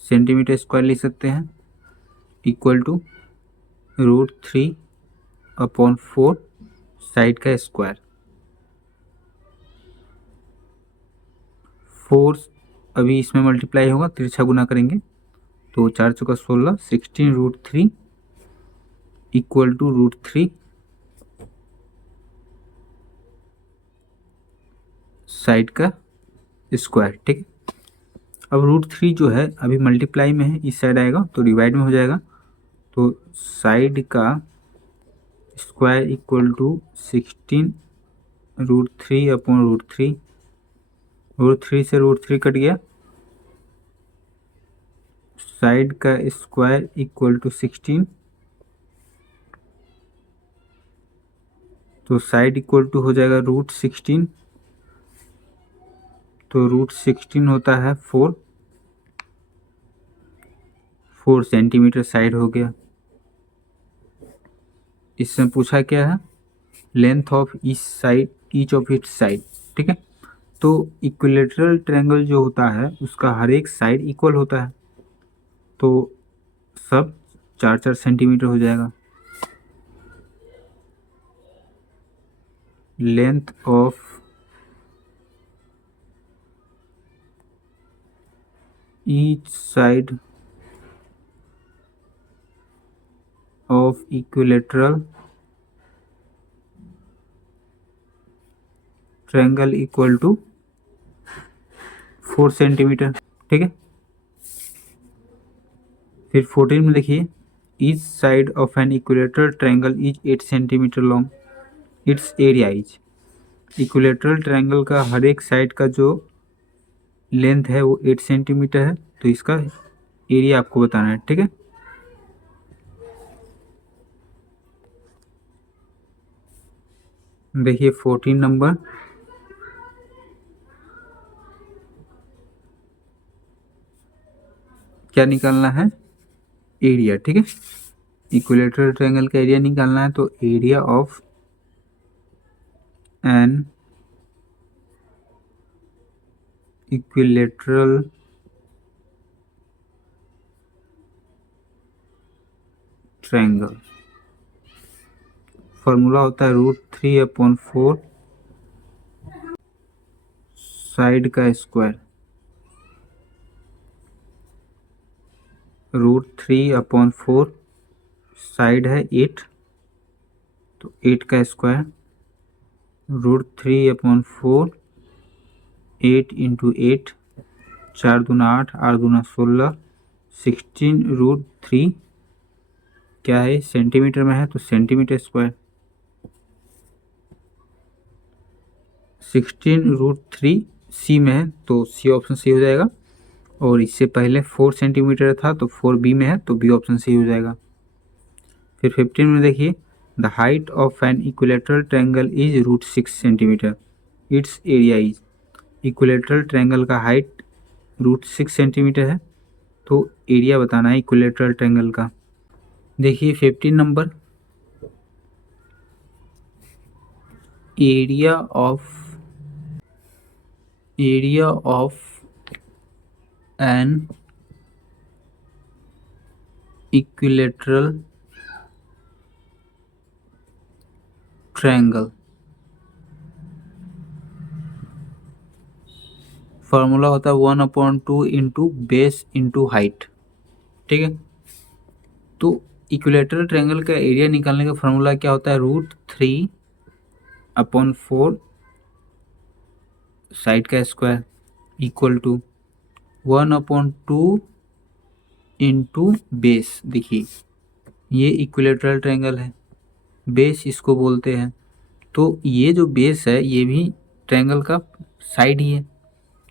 सेंटीमीटर स्क्वायर लिख सकते हैं, इक्वल टू √3/4 साइड का स्क्वायर। 4 अभी इसमें मल्टीप्लाई होगा, तिरछा गुना करेंगे तो 4 चौका 16, 16√3 इक्वल टू √3 साइड का स्क्वायर। ठीक है, अब √3 जो है अभी मल्टीप्लाई में है, इस साइड आएगा तो डिवाइड में हो जाएगा, तो साइड का स्क्वायर इक्वल टू 16√3/√3। √3 से √3 कट गया, साइड का स्क्वायर इक्वल टू 16, तो साइड इक्वल टू हो जाएगा √16, तो √16 होता है 4 सेंटीमीटर साइड हो गया। इसमें पूछा क्या है, length of each of its side. ठीक है, तो इक्विलेटरल ट्रायंगल जो होता है उसका हर एक साइड इक्वल होता है, तो सब 4-4 सेंटीमीटर हो जाएगा। Length of each side of equilateral triangle equal to 4 centimetre. ठीक है, फिर 14 में देखिए, each side of an equilateral triangle is 8 centimetre long, its area is. Equilateral triangle का हर एक साइड का जो लेंथ है वो 8 सेंटीमीटर है, तो इसका एरिया आपको बताना है। ठीक है, देखिए 14 नंबर, क्या निकालना है, एरिया। ठीक है, इक्विलेटरल ट्रायंगल का एरिया निकालना है, तो area of an equilateral triangle, formula होता है √3/4 साइड का स्क्वायर। √3/4 साइड है 8, तो 8 का स्क्वायर, √3/4 8 इंटू 8, 4 दूना 8, 8 दूना 16, 16√3 क्या है, सेंटीमीटर में है तो सेंटीमीटर स्क्वायर। 16√3 सी में है तो सी ऑप्शन सही हो जाएगा, और इससे पहले 4 सेंटीमीटर था तो 4 बी में है तो बी ऑप्शन सही हो जाएगा। फिर 15 में देखिए, the height of an equilateral triangle is √6 centimetre, its area is. Equilateral triangle का हाइट √6 सेंटीमीटर है, तो एरिया बताना है इक्विलेटरल ट्रायंगल का। देखिए 15 number, area of an equilateral triangle, formula होता है 1/2 इंटू बेस इंटू हाइट। ठीक है, तो इक्विलेटरल ट्रायंगल का एरिया निकालने का फॉर्मूला क्या होता है, √3/4 साइड का square equal to 1/2 into base. देखिए ये इक्विलेटरल ट्रायंगल है, बेस इसको बोलते हैं, तो ये जो बेस है ये भी ट्रायंगल का साइड ही है,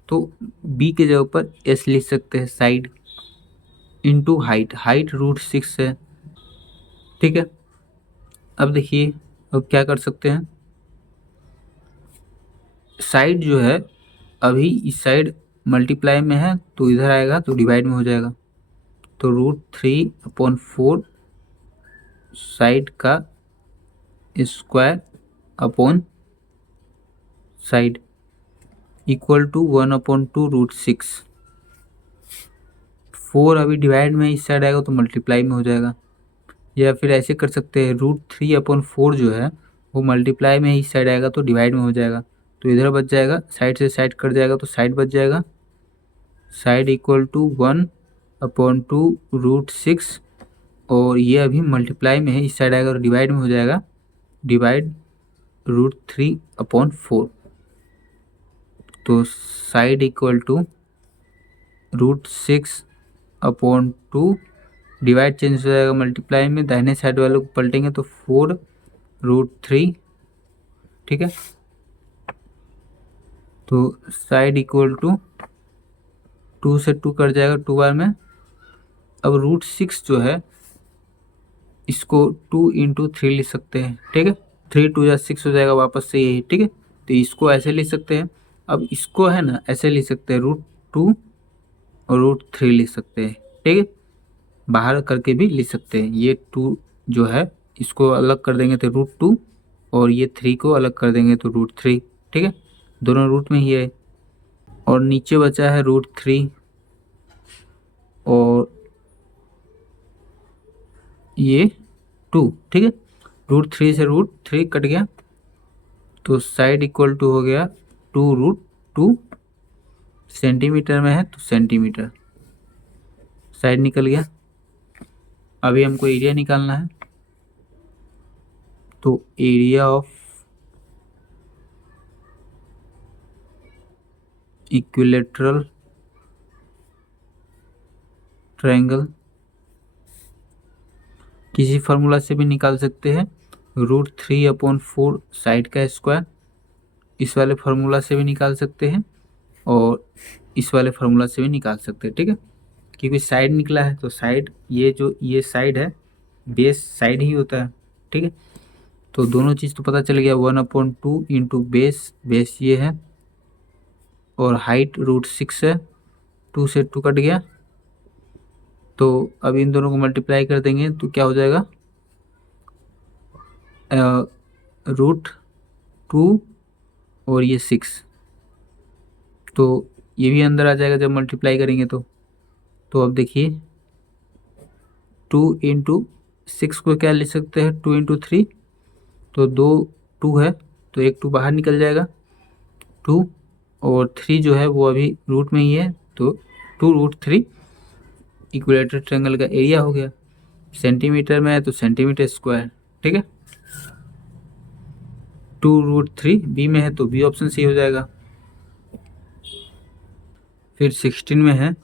तो बी के जगह पर एस लिख सकते हैं, साइड इंटू हाइट, हाइट √6 है। ठीक है, अब देखिए अब क्या कर सकते हैं, साइड जो है अभी इस साइड मल्टीप्लाई में है तो इधर आएगा तो डिवाइड में हो जाएगा, तो √3/4 साइड का square upon side equal to 1/2 √6। 4 अभी डिवाइड में इस साइड आएगा तो मल्टीप्लाई में हो जाएगा, या फिर ऐसे कर सकते हैं √3/4 जो है वो मल्टीप्लाई में इस साइड आएगा तो डिवाइड में हो जाएगा, तो इधर बच जाएगा, साइड से साइड कट जाएगा तो साइड बच जाएगा, साइड इक्वल टू 1/2 √6, और ये अभी मल्टीप्लाई में है इस साइड आएगा और डिवाइड में हो जाएगा, डिवाइड √3/4, तो side equal to √6/2, divide change हो जाएगा मल्टीप्लाई में, दाहिने साइड वाले को पलटेंगे तो 4√3, ठीक है। तो साइड इक्वल टू 2 से 2 कट जाएगा 2 बार में। अब √6 जो है इसको 2 × 3 लिख सकते हैं, ठीक है। 3 2 या 6 हो जाएगा वापस से यही, ठीक है। तो इसको ऐसे लिख सकते हैं। अब इसको है ना ऐसे लिख सकते हैं, √2 और √3 लिख सकते हैं, ठीक है। बाहर करके भी लिख सकते हैं। ये 2 जो है इसको अलग कर देंगे तो √2, और ये 3 को अलग कर देंगे तो √3, ठीक है। दोनों रूट में ही है, और नीचे बचा है √3, और ये 2, ठीक है। √3 से √3 कट गया तो साइड इक्वल टू हो गया 2√2, सेंटीमीटर में है तो सेंटीमीटर, साइड निकल गया। अभी हमको एरिया निकालना है, तो एरिया ऑफ इक्विलेटरल ट्रायंगल किसी फार्मूला से भी निकाल सकते हैं, √3/4 साइड का स्क्वायर, इस वाले फार्मूला से भी निकाल सकते हैं और इस वाले फार्मूला से भी निकाल सकते हैं, ठीक है। क्योंकि साइड निकला है तो साइड, ये साइड है, बेस साइड ही होता है, ठीक है। तो दोनों चीज़ तो पता चल गया, 1/2 इंटू बेस ये है, और हाइट √6 है, 2 से 2 कट गया, तो अब इन दोनों को मल्टीप्लाई कर देंगे तो क्या हो जाएगा, √2 और ये 6, तो ये भी अंदर आ जाएगा जब मल्टीप्लाई करेंगे तो अब देखिए 2 × 6 को क्या लिख सकते हैं, 2 × 3, तो 2 2 है तो एक 2 बाहर निकल जाएगा, 2 और 3 जो है वो अभी रूट में ही है, तो 2√3 इक्विलेटरल ट्रायंगल का एरिया हो गया। सेंटीमीटर में है तो सेंटीमीटर स्क्वायर, ठीक है। 2√3 बी में है तो बी ऑप्शन सही हो जाएगा। फिर 16 में है,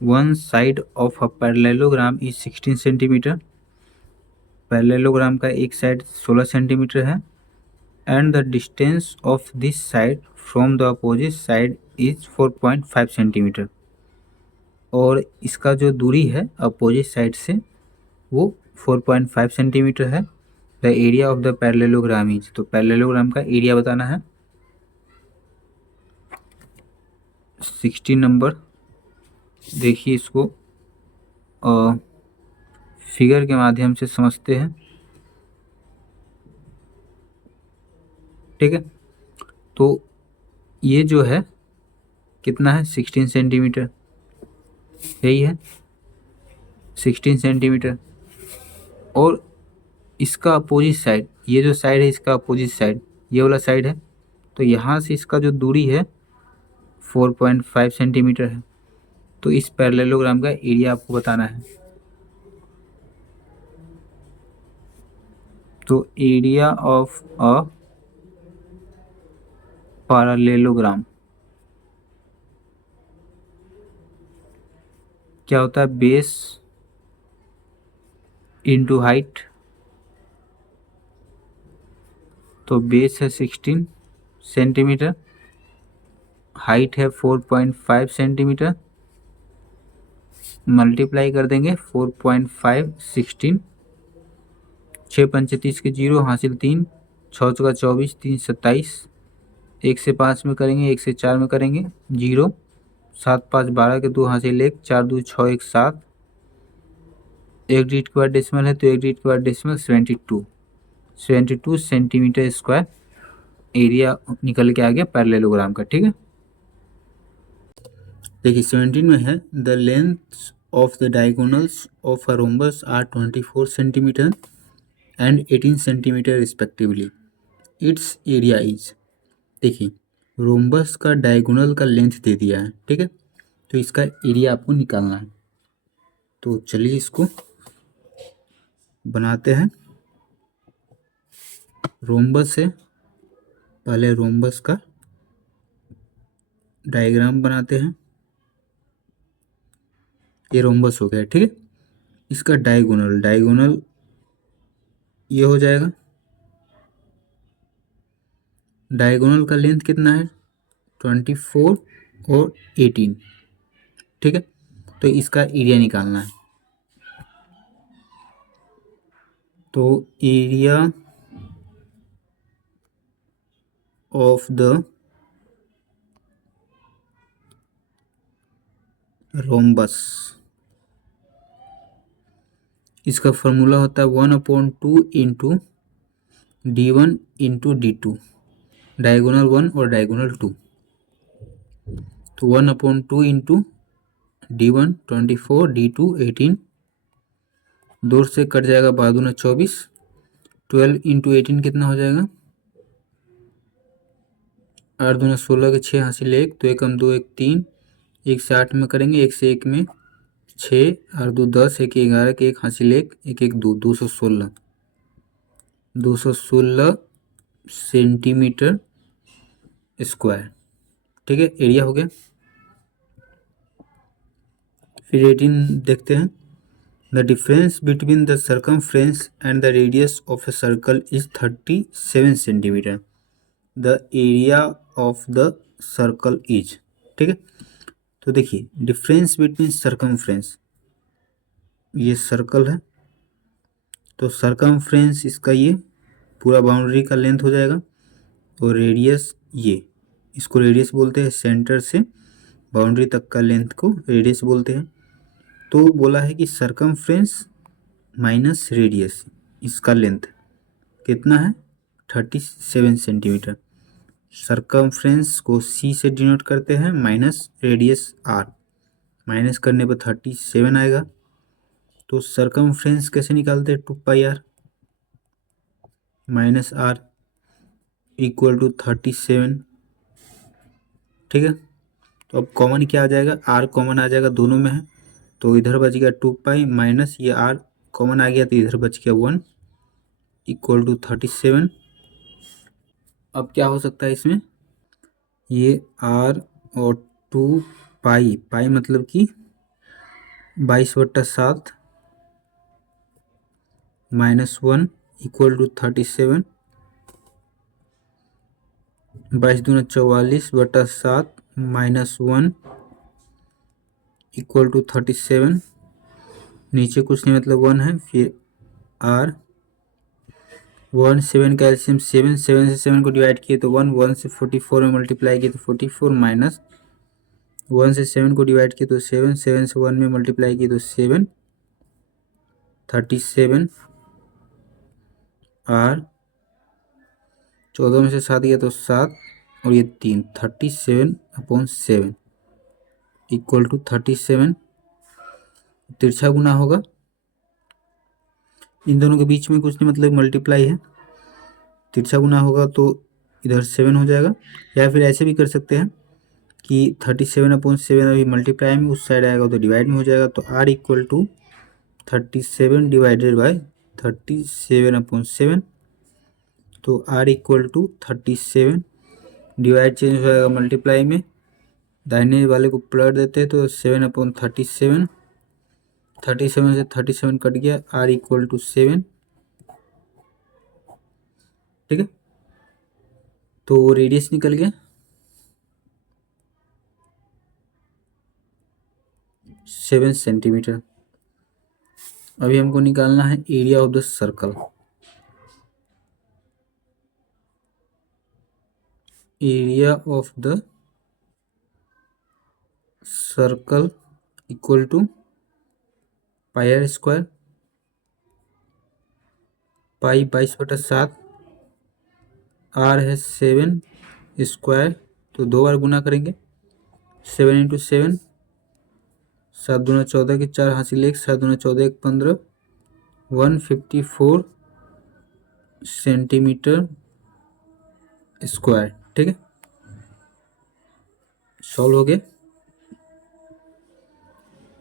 one side of a parallelogram is 16 centimetre, parallelogram का एक साइड 16 सेंटीमीटर है, and the distance of this side from the opposite side is 4.5 centimetre, और इसका जो दूरी है अपोजिट साइड से वो 4.5 सेंटीमीटर है। The area of the parallelogram is, तो पैरेललोग्राम का एरिया बताना है। 16 नंबर देखिए, इसको फिगर के माध्यम से समझते हैं, ठीक है। तो ये जो है कितना है, 16 सेंटीमीटर, यही है 16 सेंटीमीटर, और इसका अपोजिट साइड, ये जो साइड है इसका अपोजिट साइड ये वाला साइड है, तो यहाँ से इसका जो दूरी है 4.5 सेंटीमीटर है। तो इस पैरेललोग्राम का एरिया आपको बताना है। तो एरिया ऑफ अ पैरेललोग्राम क्या होता है, बेस इंटू हाइट, तो बेस है 16 सेंटीमीटर, हाइट है 4.5 सेंटीमीटर, मल्टीप्लाई कर देंगे 4.5 16, 6 × 5 = 30 के 0 हासिल 3, 6 × 4 = 24, 3 × 27, 1 से 5 में करेंगे, 1 से 4 में करेंगे 0, 7 5 12 के 2 हासिल 1, 4 2 6 1 7, एक डिजिट के बाद डेसिमल है तो एक डिजिट के बाद डेसिमल 72 सेंटीमीटर स्क्वायर एरिया निकल के आ गया पैरेललोग्राम का। ठीक है, देखिए 17 में है the length of the diagonals of a rhombus are 24 centimetre and 18 centimetre respectively, its area is. देखिए रोम्बस का डायगोनल का लेंथ दे दिया है, ठीक है, तो इसका एरिया आपको निकालना है। तो चलिए इसको बनाते हैं। रोम्बस है, पहले रोम्बस का डायग्राम बनाते हैं। ये रोम्बस हो गया, ठीक है। इसका डायगोनल ये हो जाएगा। डायगोनल का लेंथ कितना है 24 और 18, ठीक है, तो इसका एरिया निकालना है। तो एरिया ऑफ द रोम्बस, इसका फॉर्मूला होता है 1/2 into D1 into D2, diagonal 1 और डायगोनल 2। तो 1/2 इंटू D1 24, D2 18, 2 से कट जाएगा 12 दूना 24, 12 इंटू 18 कितना हो जाएगा 8 दूना 16 के 6 हासिल 1, तो 1 2 1 3, 1 से 8 में करेंगे, 1 से 1 में 6, 8 2 10, 1 11 के 1 हासिल 1, 1 1 2, 216 सेंटीमीटर स्क्वायर, ठीक है, एरिया हो गया। फिर 18 देखते हैं। The difference between the circumference and the radius of a circle is 37 centimetre, the area of the circle is, ठीक है। तो देखिए डिफरेंस बिटवीन सर्कमफ्रेंस, ये सर्कल है, तो सर्कमफ्रेंस इसका ये पूरा बाउंड्री का लेंथ हो जाएगा, और रेडियस ये, इसको रेडियस बोलते हैं, सेंटर से बाउंड्री तक का लेंथ को रेडियस बोलते हैं। तो बोला है कि सर्कमफ्रेंस माइनस रेडियस, इसका लेंथ कितना है 37 सेंटीमीटर। सर्कमफ्रेंस को C से डिनोट करते हैं, माइनस रेडियस R, माइनस करने पर 37 आएगा। तो सर्कमफ्रेंस कैसे निकालते हैं 2πr minus R equal to 37, ठीक है। तो अब कॉमन क्या आ जाएगा, R कॉमन आ जाएगा, दोनों में है, तो इधर बच गया 2π माइनस ये R कॉमन आ गया, तो इधर बच गया 1 इक्वल टू 37। अब क्या हो सकता है इसमें, ये R और 2π मतलब कि 22/7 माइनस 1 इक्वल टू 37, 22 दूना 44/7 माइनस 1 इक्वल टू 37, नीचे कुछ नहीं मतलब 1 है, फिर R 1 7 का एलसीएम 7, 7 से 7 को डिवाइड किए तो 1, 1 से 44 में मल्टीप्लाई किए तो 44, माइनस 1 से 7 को डिवाइड किए तो 7, 7 से 1 में मल्टीप्लाई किए तो 7, 37 R 14 में से 7 गया तो 7, और ये 3, 37/7 इक्वल टू 37। तिरछा गुना होगा, इन दोनों के बीच में कुछ नहीं मतलब मल्टीप्लाई है, तिरछा गुना होगा तो इधर 7 हो जाएगा, या फिर ऐसे भी कर सकते हैं कि 37/7 अभी मल्टीप्लाई में उस साइड आएगा तो डिवाइड में हो जाएगा, तो R equal to 37 divided by 37/7, तो R equal to 37, divide change हो जाएगा मल्टीप्लाई में, दाहिने वाले को पलट देते हैं तो 7/37, 37 से 37 कट गया, R इक्वल टू 7, ठीक है। तो रेडियस निकल गया 7 सेंटीमीटर। अभी हमको निकालना है area of the circle. Area of the circle equal to pi R square, pi 22/7, R है 7 स्क्वायर, तो 2 बार गुना करेंगे, 7 × 7, 7×2 = 14 के 4 हासिल 1, 7×14 = 15, 154 सेंटीमीटर स्क्वायर। ठीक है, सॉल्व हो गया।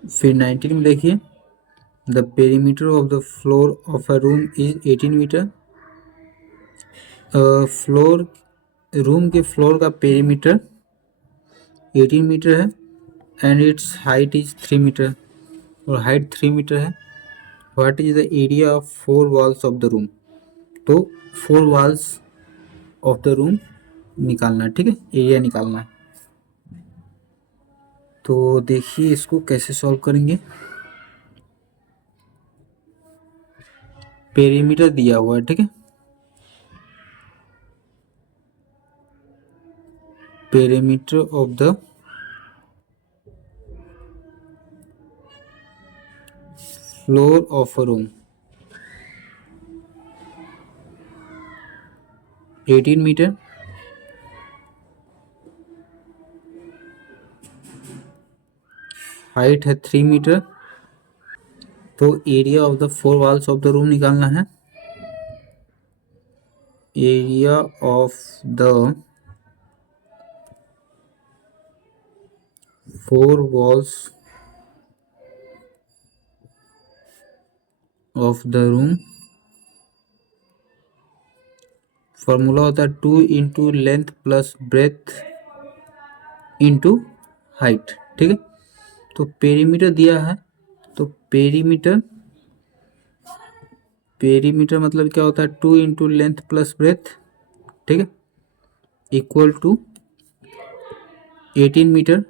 फिर 19 में देखिए, the perimeter of the floor of a room is 18 metre. Floor, room के फ्लोर का पेरीमीटर 18 मीटर है and its height is 3 metre, और हाइट 3 मीटर है। What is the area of 4 walls of the room. तो 4 walls of the room निकालना है। ठीक है, एरिया निकालना है। तो देखिए इसको कैसे सॉल्व करेंगे। पेरीमीटर दिया हुआ है, ठीक है, perimeter of the floor of a room 18 metre, height है 3 मीटर। तो area of the 4 walls of the room निकालना है। Area of the 4 walls of the room, formula होता है 2 × length plus breadth into height. ठीक है, तो पेरीमीटर दिया है, तो पेरीमीटर मतलब क्या होता है 2 × लेंथ प्लस ब्रेथ, ठीक है, इक्वल टू 18 मीटर।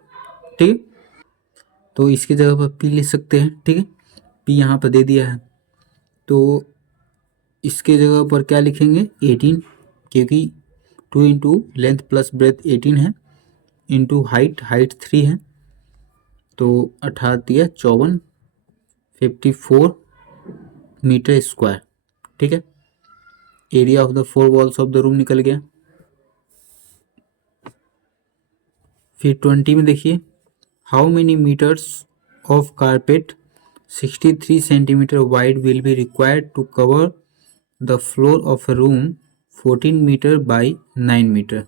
ठीक है, तो इसकी जगह पर पी लिख सकते हैं। ठीक है, पी यहाँ पर दे दिया है, तो इसके जगह पर क्या लिखेंगे 18, क्योंकि 2 × लेंथ प्लस ब्रेथ 18 है, इंटू हाइट 3 है, तो 18 × 54 54 मीटर स्क्वायर। ठीक है, area of the 4 walls of the room निकल गया। फिर 20 में देखिए, how many metres of carpet 63 centimetre wide will be required to cover the floor of a room 14 metre by 9 metre.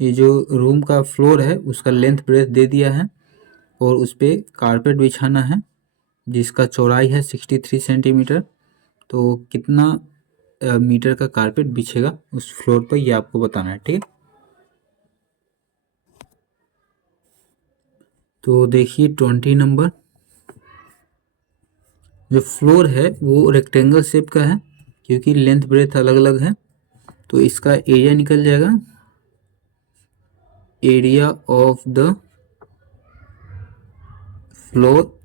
ये जो रूम का फ्लोर है उसका लेंथ ब्रेथ दे दिया है, और उस पर कारपेट बिछाना है जिसका चौड़ाई है 63 सेंटीमीटर। तो कितना मीटर का कारपेट बिछेगा उस फ्लोर पर, ये आपको बताना है। ठीक है, तो देखिए 20 नंबर, जो फ्लोर है वो रेक्टेंगल शेप का है, क्योंकि लेंथ ब्रेथ अलग अलग है, तो इसका एरिया निकल जाएगा, area of the floor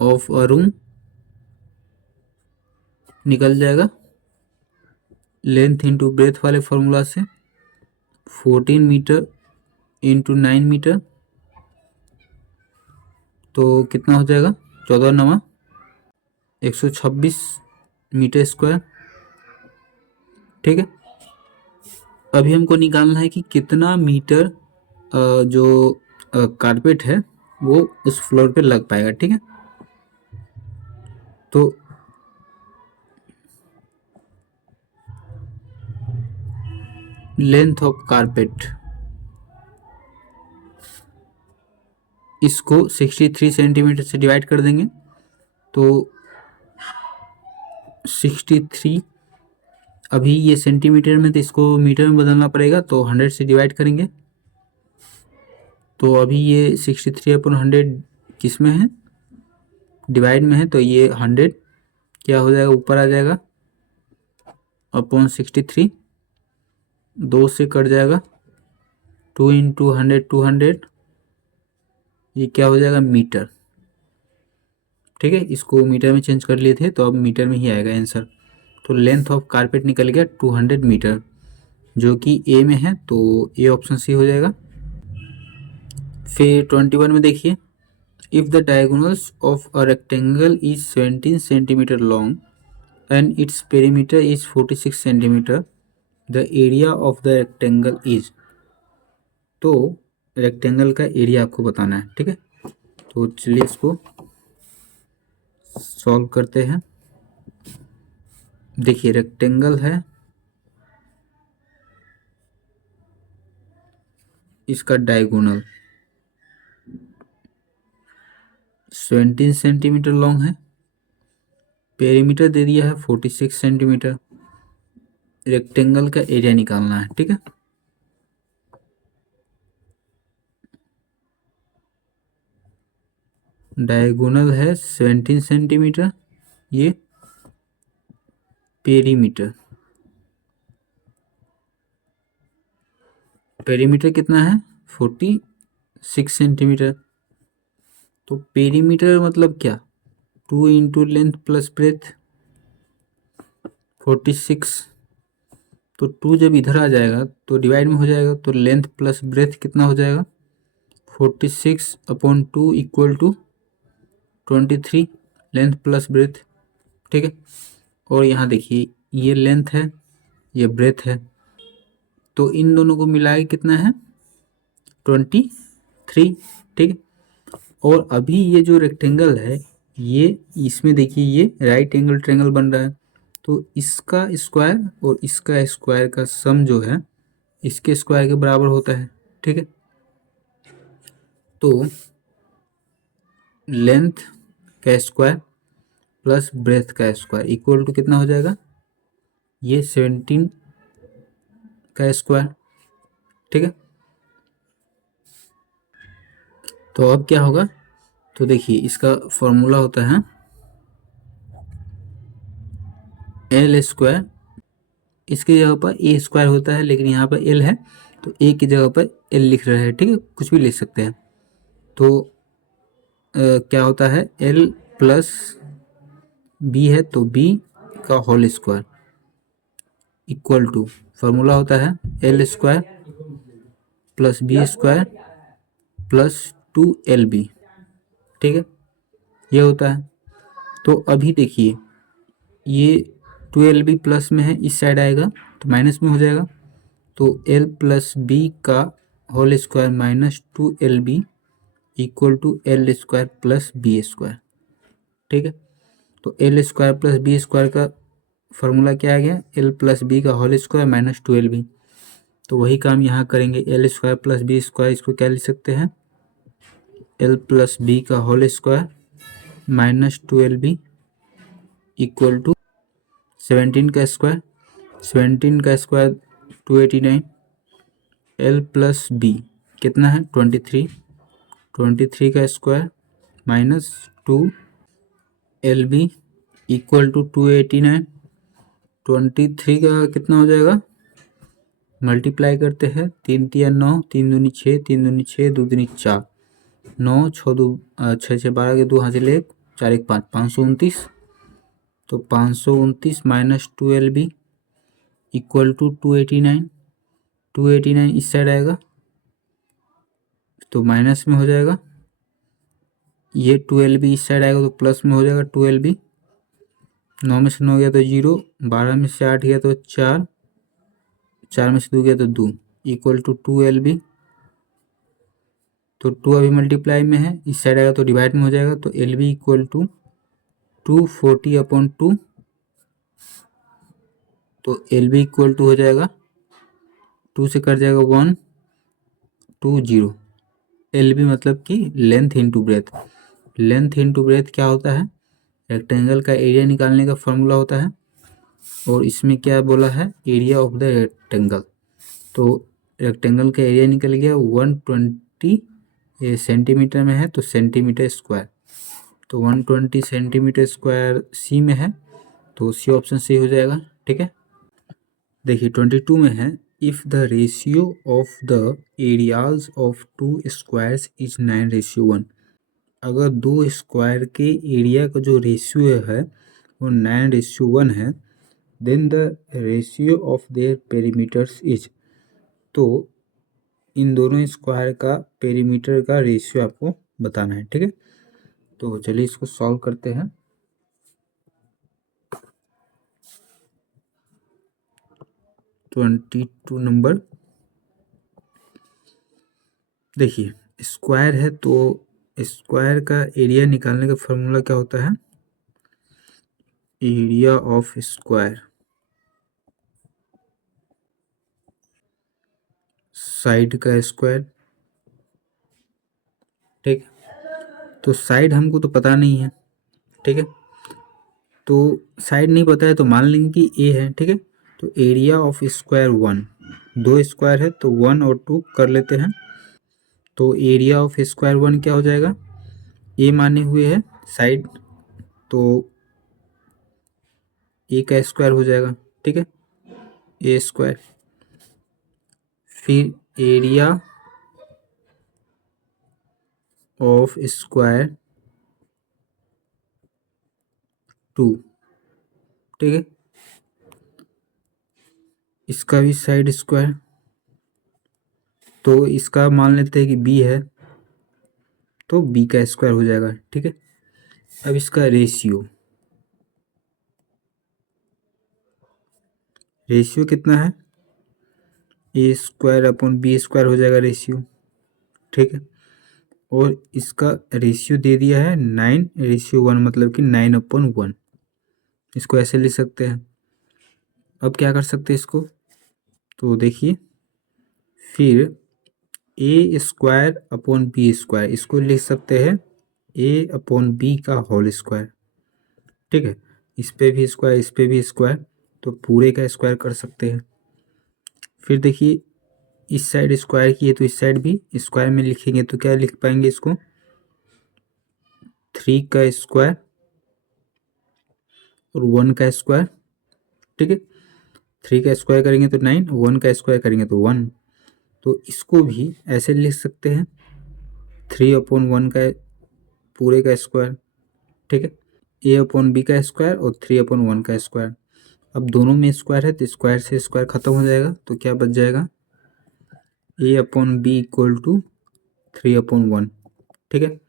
of a room निकल जाएगा लेंथ इंटू ब्रेथ वाले फॉर्मूला से 14 मीटर इंटू 9 मीटर, तो कितना हो जाएगा 14×9 126 मीटर स्क्वायर। ठीक है, अभी हमको निकालना है कि कितना मीटर जो कारपेट है वो उस फ्लोर पे लग पाएगा। ठीक है, तो लेंथ ऑफ कारपेट, इसको 63 सेंटीमीटर से डिवाइड कर देंगे, तो 63, अभी ये सेंटीमीटर में, तो इसको मीटर में बदलना पड़ेगा, तो 100 से डिवाइड करेंगे। तो अभी ये 63/100 किस में है, डिवाइड में है, तो ये 100 क्या हो जाएगा, ऊपर आ जाएगा, अपॉन 63, 2 से कट जाएगा, 2 × 100 200, ये क्या हो जाएगा मीटर। ठीक है, इसको मीटर में चेंज कर लिए थे, तो अब मीटर में ही आएगा आंसर। तो लेंथ ऑफ कारपेट निकल गया 200 मीटर। जो कि ए में है, तो ए ऑप्शन सी हो जाएगा। फिर 21 में देखिए, if the diagonals of a rectangle is 17 centimetre long and its perimeter is 46 centimetre, the area of the rectangle is. तो रेक्टेंगल का एरिया आपको बताना है, ठीक है। तो चलिए इसको सॉल्व करते हैं। देखिए रेक्टेंगल है, इसका डायगोनल 17 सेंटीमीटर लॉन्ग है, पेरीमीटर दे दिया है 46 सेंटीमीटर। रेक्टेंगल का एरिया निकालना है, ठीक है। डायगोनल है 17 सेंटीमीटर, ये पेरीमीटर, पेरीमीटर कितना है 46 सेंटीमीटर। तो पेरीमीटर मतलब क्या, 2 इंटू लेंथ प्लस ब्रेथ 46। तो 2 जब इधर आ जाएगा तो डिवाइड में हो जाएगा, तो लेंथ प्लस ब्रेथ कितना हो जाएगा 46/2 equal to 23, length plus breadth, ठीक है। और यहाँ देखिए ये लेंथ है, ये ब्रेथ है, तो इन दोनों को मिला के कितना है 23, ठीक है। और अभी ये जो रेक्टेंगल है, ये इसमें देखिए ये राइट एंगल ट्रायंगल बन रहा है, तो इसका स्क्वायर और इसका स्क्वायर का सम जो है इसके स्क्वायर के बराबर होता है, ठीक है। तो लेंथ का स्क्वायर प्लस ब्रेथ का स्क्वायर इक्वल टू कितना हो जाएगा, ये 17 का स्क्वायर, ठीक है। तो अब क्या होगा, तो देखिए इसका फॉर्मूला होता है एल स्क्वायर, इसकी जगह पर ए स्क्वायर होता है, लेकिन यहाँ पर एल है तो ए की जगह पर एल लिख रहे हैं, ठीक है, कुछ भी लिख सकते हैं। तो क्या होता है एल प्लस बी है, तो बी का whole square equal to, formula होता है L square plus B square plus 2LB, ठीक है, ये होता है। तो अभी देखिए ये 2LB प्लस में है, इस साइड आएगा तो माइनस में हो जाएगा, तो L प्लस बी का whole square minus 2LB equal to L square plus B square, ठीक है। तो L square plus B square का फॉर्मूला क्या आ गया, एल प्लस बी का होल स्क्वायर माइनस 2LB। तो वही काम यहाँ करेंगे, L square plus B square, इसको क्या लिख सकते हैं एल प्लस बी का whole square minus 2LB equal to 17 का स्क्वायर, 17 का स्क्वायर 289, एल प्लस बी कितना है 23, 23 का square minus 2LB equal to 289। 23 का कितना हो जाएगा, मल्टीप्लाई करते हैं, 3 तिया 9, 3 दूनी 6, 3 दूनी 6, 2 दूनी 4, 9 6 2 6 6 12 के 2 हासिल 1 4 1 5, 529। तो 529 माइनस 2LB इक्वल टू 289, 289 इस साइड आएगा तो माइनस में हो जाएगा, ये 2LB इस साइड आएगा तो प्लस में हो जाएगा 2LB। 9 में से 9 गया तो 0, 12 में से 8 गया तो 4, 4 में से 2 गया तो 2 इक्वल टू 2LB। तो 2 अभी मल्टीप्लाई में है, इस साइड आएगा तो डिवाइड में हो जाएगा, तो LB इक्वल टू 240/2, तो LB इक्वल टू हो जाएगा 2 से कट जाएगा 1 2 0। LB मतलब कि length into breath, length into breath क्या होता है, रेक्टेंगल का एरिया निकालने का फॉर्मूला होता है। और इसमें क्या बोला है, एरिया ऑफ द रेक्टेंगल, तो रेक्टेंगल का एरिया निकल गया 120 सेंटीमीटर में है तो सेंटीमीटर स्क्वायर, तो 120 सेंटीमीटर स्क्वायर सी में है, तो सी ऑप्शन सही हो जाएगा, ठीक है। देखिए 22 में है, if the ratio of the areas of 2 squares is 9:1, अगर 2 स्क्वायर के एरिया का जो रेशियो है वो 9:1 है, then the ratio of their perimeters is. तो इन दोनों स्क्वायर का पेरीमीटर का रेशियो आपको बताना है, ठीक है। तो चलिए इसको सॉल्व करते हैं। ट्वेंटी टू नंबर, देखिए स्क्वायर है तो स्क्वायर का एरिया निकालने का फॉर्मूला क्या होता है, एरिया ऑफ स्क्वायर साइड का स्क्वायर, ठीक। तो साइड हमको तो पता नहीं है, ठीक है। तो साइड नहीं पता है तो मान लेंगे कि ए है, ठीक है। तो एरिया ऑफ स्क्वायर 1, दो स्क्वायर है तो 1 और 2 कर लेते हैं। तो एरिया ऑफ स्क्वायर 1 क्या हो जाएगा, ए माने हुए है साइड, तो ए का स्क्वायर हो जाएगा, ठीक है, ए स्क्वायर। फिर एरिया ऑफ स्क्वायर 2, ठीक है। इसका भी साइड स्क्वायर, तो इसका मान लेते हैं कि बी है तो बी का स्क्वायर हो जाएगा, ठीक है। अब इसका रेशियो, रेशियो कितना है, ए स्क्वायर अपॉन बी स्क्वायर हो जाएगा रेशियो, ठीक है। और इसका रेशियो दे दिया है 9:1, मतलब कि 9/1, इसको ऐसे लिख सकते हैं। अब क्या कर सकते हैं इसको, तो देखिए फिर ए स्क्वायर अपॉन बी स्क्वायर, इसको लिख सकते हैं ए अपॉन बी का होल स्क्वायर, ठीक है। इस पे भी स्क्वायर, इस पे भी स्क्वायर, तो पूरे का स्क्वायर कर सकते हैं। फिर देखिए इस साइड स्क्वायर की है तो इस साइड भी स्क्वायर में लिखेंगे तो क्या लिख पाएंगे इसको, 3 का स्क्वायर और 1 का स्क्वायर, ठीक है। 3 का स्क्वायर करेंगे तो 9, 1 का स्क्वायर करेंगे तो 1। तो इसको भी ऐसे लिख सकते हैं 3/1 का पूरे का स्क्वायर, ठीक है। ए अपॉन बी का स्क्वायर और 3/1 का स्क्वायर। अब दोनों में स्क्वायर है तो स्क्वायर से स्क्वायर खत्म हो जाएगा, तो क्या बच जाएगा, ए अपॉन बी इक्वल टू 3/1, ठीक है।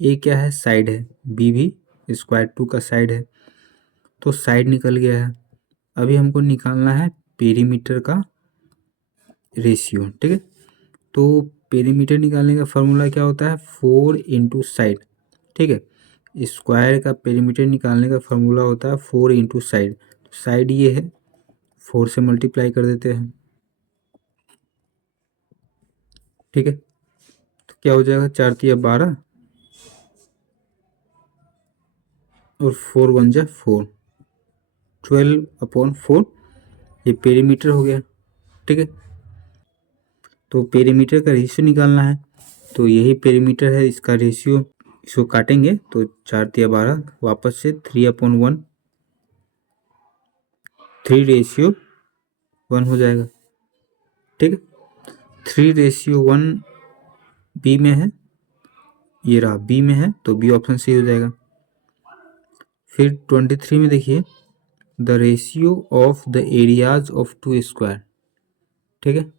ए क्या है, साइड है, बी भी स्क्वायर 2 का साइड है, तो साइड निकल गया है। अभी हमको निकालना है पेरीमीटर का रेशियो, ठीक है। तो पेरीमीटर निकालने का फॉर्मूला क्या होता है, 4 × साइड, ठीक है। स्क्वायर का पेरीमीटर निकालने का फॉर्मूला होता है 4 × साइड। तो साइड ये है, 4 से मल्टीप्लाई कर देते हैं, ठीक है। तो क्या हो जाएगा, 4×3 = 12 और 4×1 = 4, 12/4, ये पेरीमीटर हो गया, ठीक है। तो पेरीमीटर का रेशियो निकालना है, तो यही पेरीमीटर है, इसका रेशियो, इसको काटेंगे तो 4×3 = 12, वापस से 3/1, 3:1 हो जाएगा, ठीक है। 3:1 बी में है, ये रहा बी में है तो बी ऑप्शन सही हो जाएगा। फिर 23 में देखिए the ratio of the areas of 2 square, ठीक है।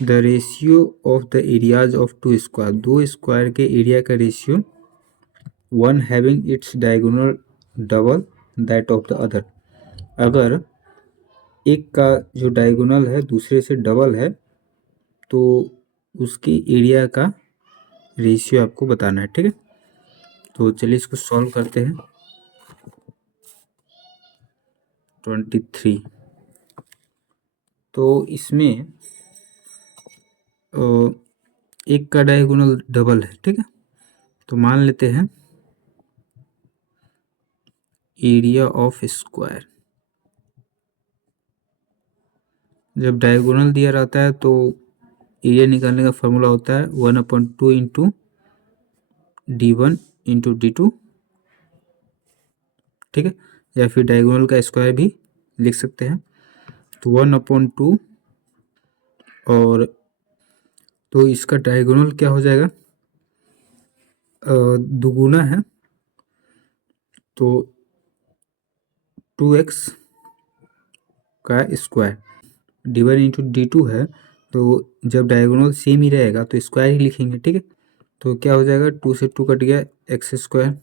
The ratio of the areas of 2 square, 2 square के एरिया का ratio, one having its diagonal double that of the other. अगर एक का जो डायगोनल है दूसरे से डबल है तो उसके एरिया का रेशियो आपको बताना है, ठीक है। तो चलिए इसको सॉल्व करते हैं। 23, तो इसमें एक का डायगोनल डबल है, ठीक है। तो मान लेते हैं एरिया ऑफ स्क्वायर, जब डायगोनल दिया रहता है तो एरिया निकालने का फॉर्मूला होता है 1/2 × d1 × d2, ठीक है। या फिर डायगोनल का स्क्वायर भी लिख सकते हैं, तो 1/2, और तो इसका डायगोनल क्या हो जाएगा, दुगुना है तो 2x का स्क्वायर डिवाइड इंटू D2 है, तो जब डायगोनल सेम ही रहेगा तो स्क्वायर ही लिखेंगे, ठीक है। तो क्या हो जाएगा, 2 से 2 कट गया, एक्स स्क्वायर,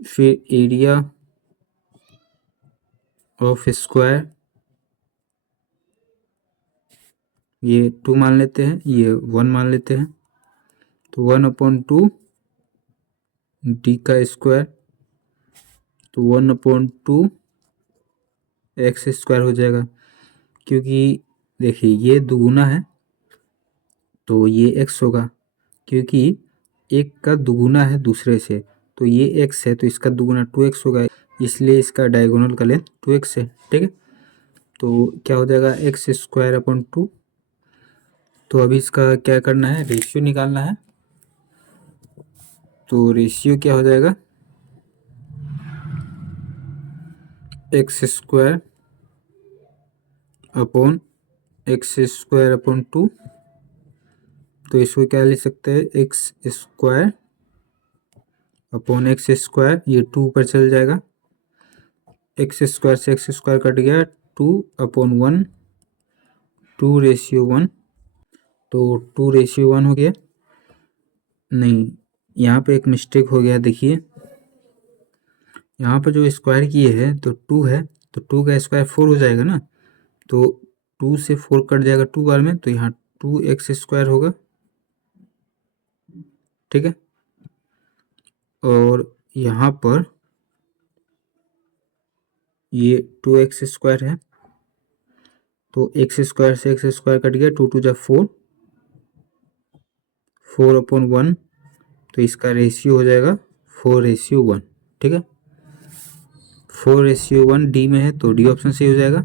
फिर एरिया ऑफ स्क्वायर, ये 2 मान लेते हैं, ये 1 मान लेते हैं, तो 1/2 डी का स्क्वायर, तो 1/2 एक्स स्क्वायर हो जाएगा। क्योंकि देखिए ये दुगुना है तो ये एक्स होगा, क्योंकि एक का दुगुना है दूसरे से, तो ये एक्स है तो इसका दुगुना 2x होगा, इसलिए इसका डायगोनल का लेंथ 2x है, ठीक है। तो क्या हो जाएगा, x² 2। तो अभी इसका क्या करना है, रेशियो निकालना है। तो रेशियो क्या हो जाएगा, x² अपॉन x² 2। तो इसको क्या लिख सकते हैं, x² अपॉन x², ये 2 ऊपर चल जाएगा, x² से x² कट गया, 2/1, 2:1। तो 2:1 हो गया। नहीं, यहाँ पे एक मिस्टेक हो गया, देखिए यहाँ पर जो स्क्वायर किए हैं तो 2 है, तो 2 का स्क्वायर 4 हो जाएगा ना, तो 2 से 4 कट जाएगा 2 बार में, तो यहाँ 2x² होगा, ठीक है। और यहाँ पर ये 2x² है, तो x² से x² कट गया, 2 2 जा 4, 4/1, तो इसका रेशियो हो जाएगा 4:1, ठीक है। 4:1 डी में है तो डी ऑप्शन सही हो जाएगा।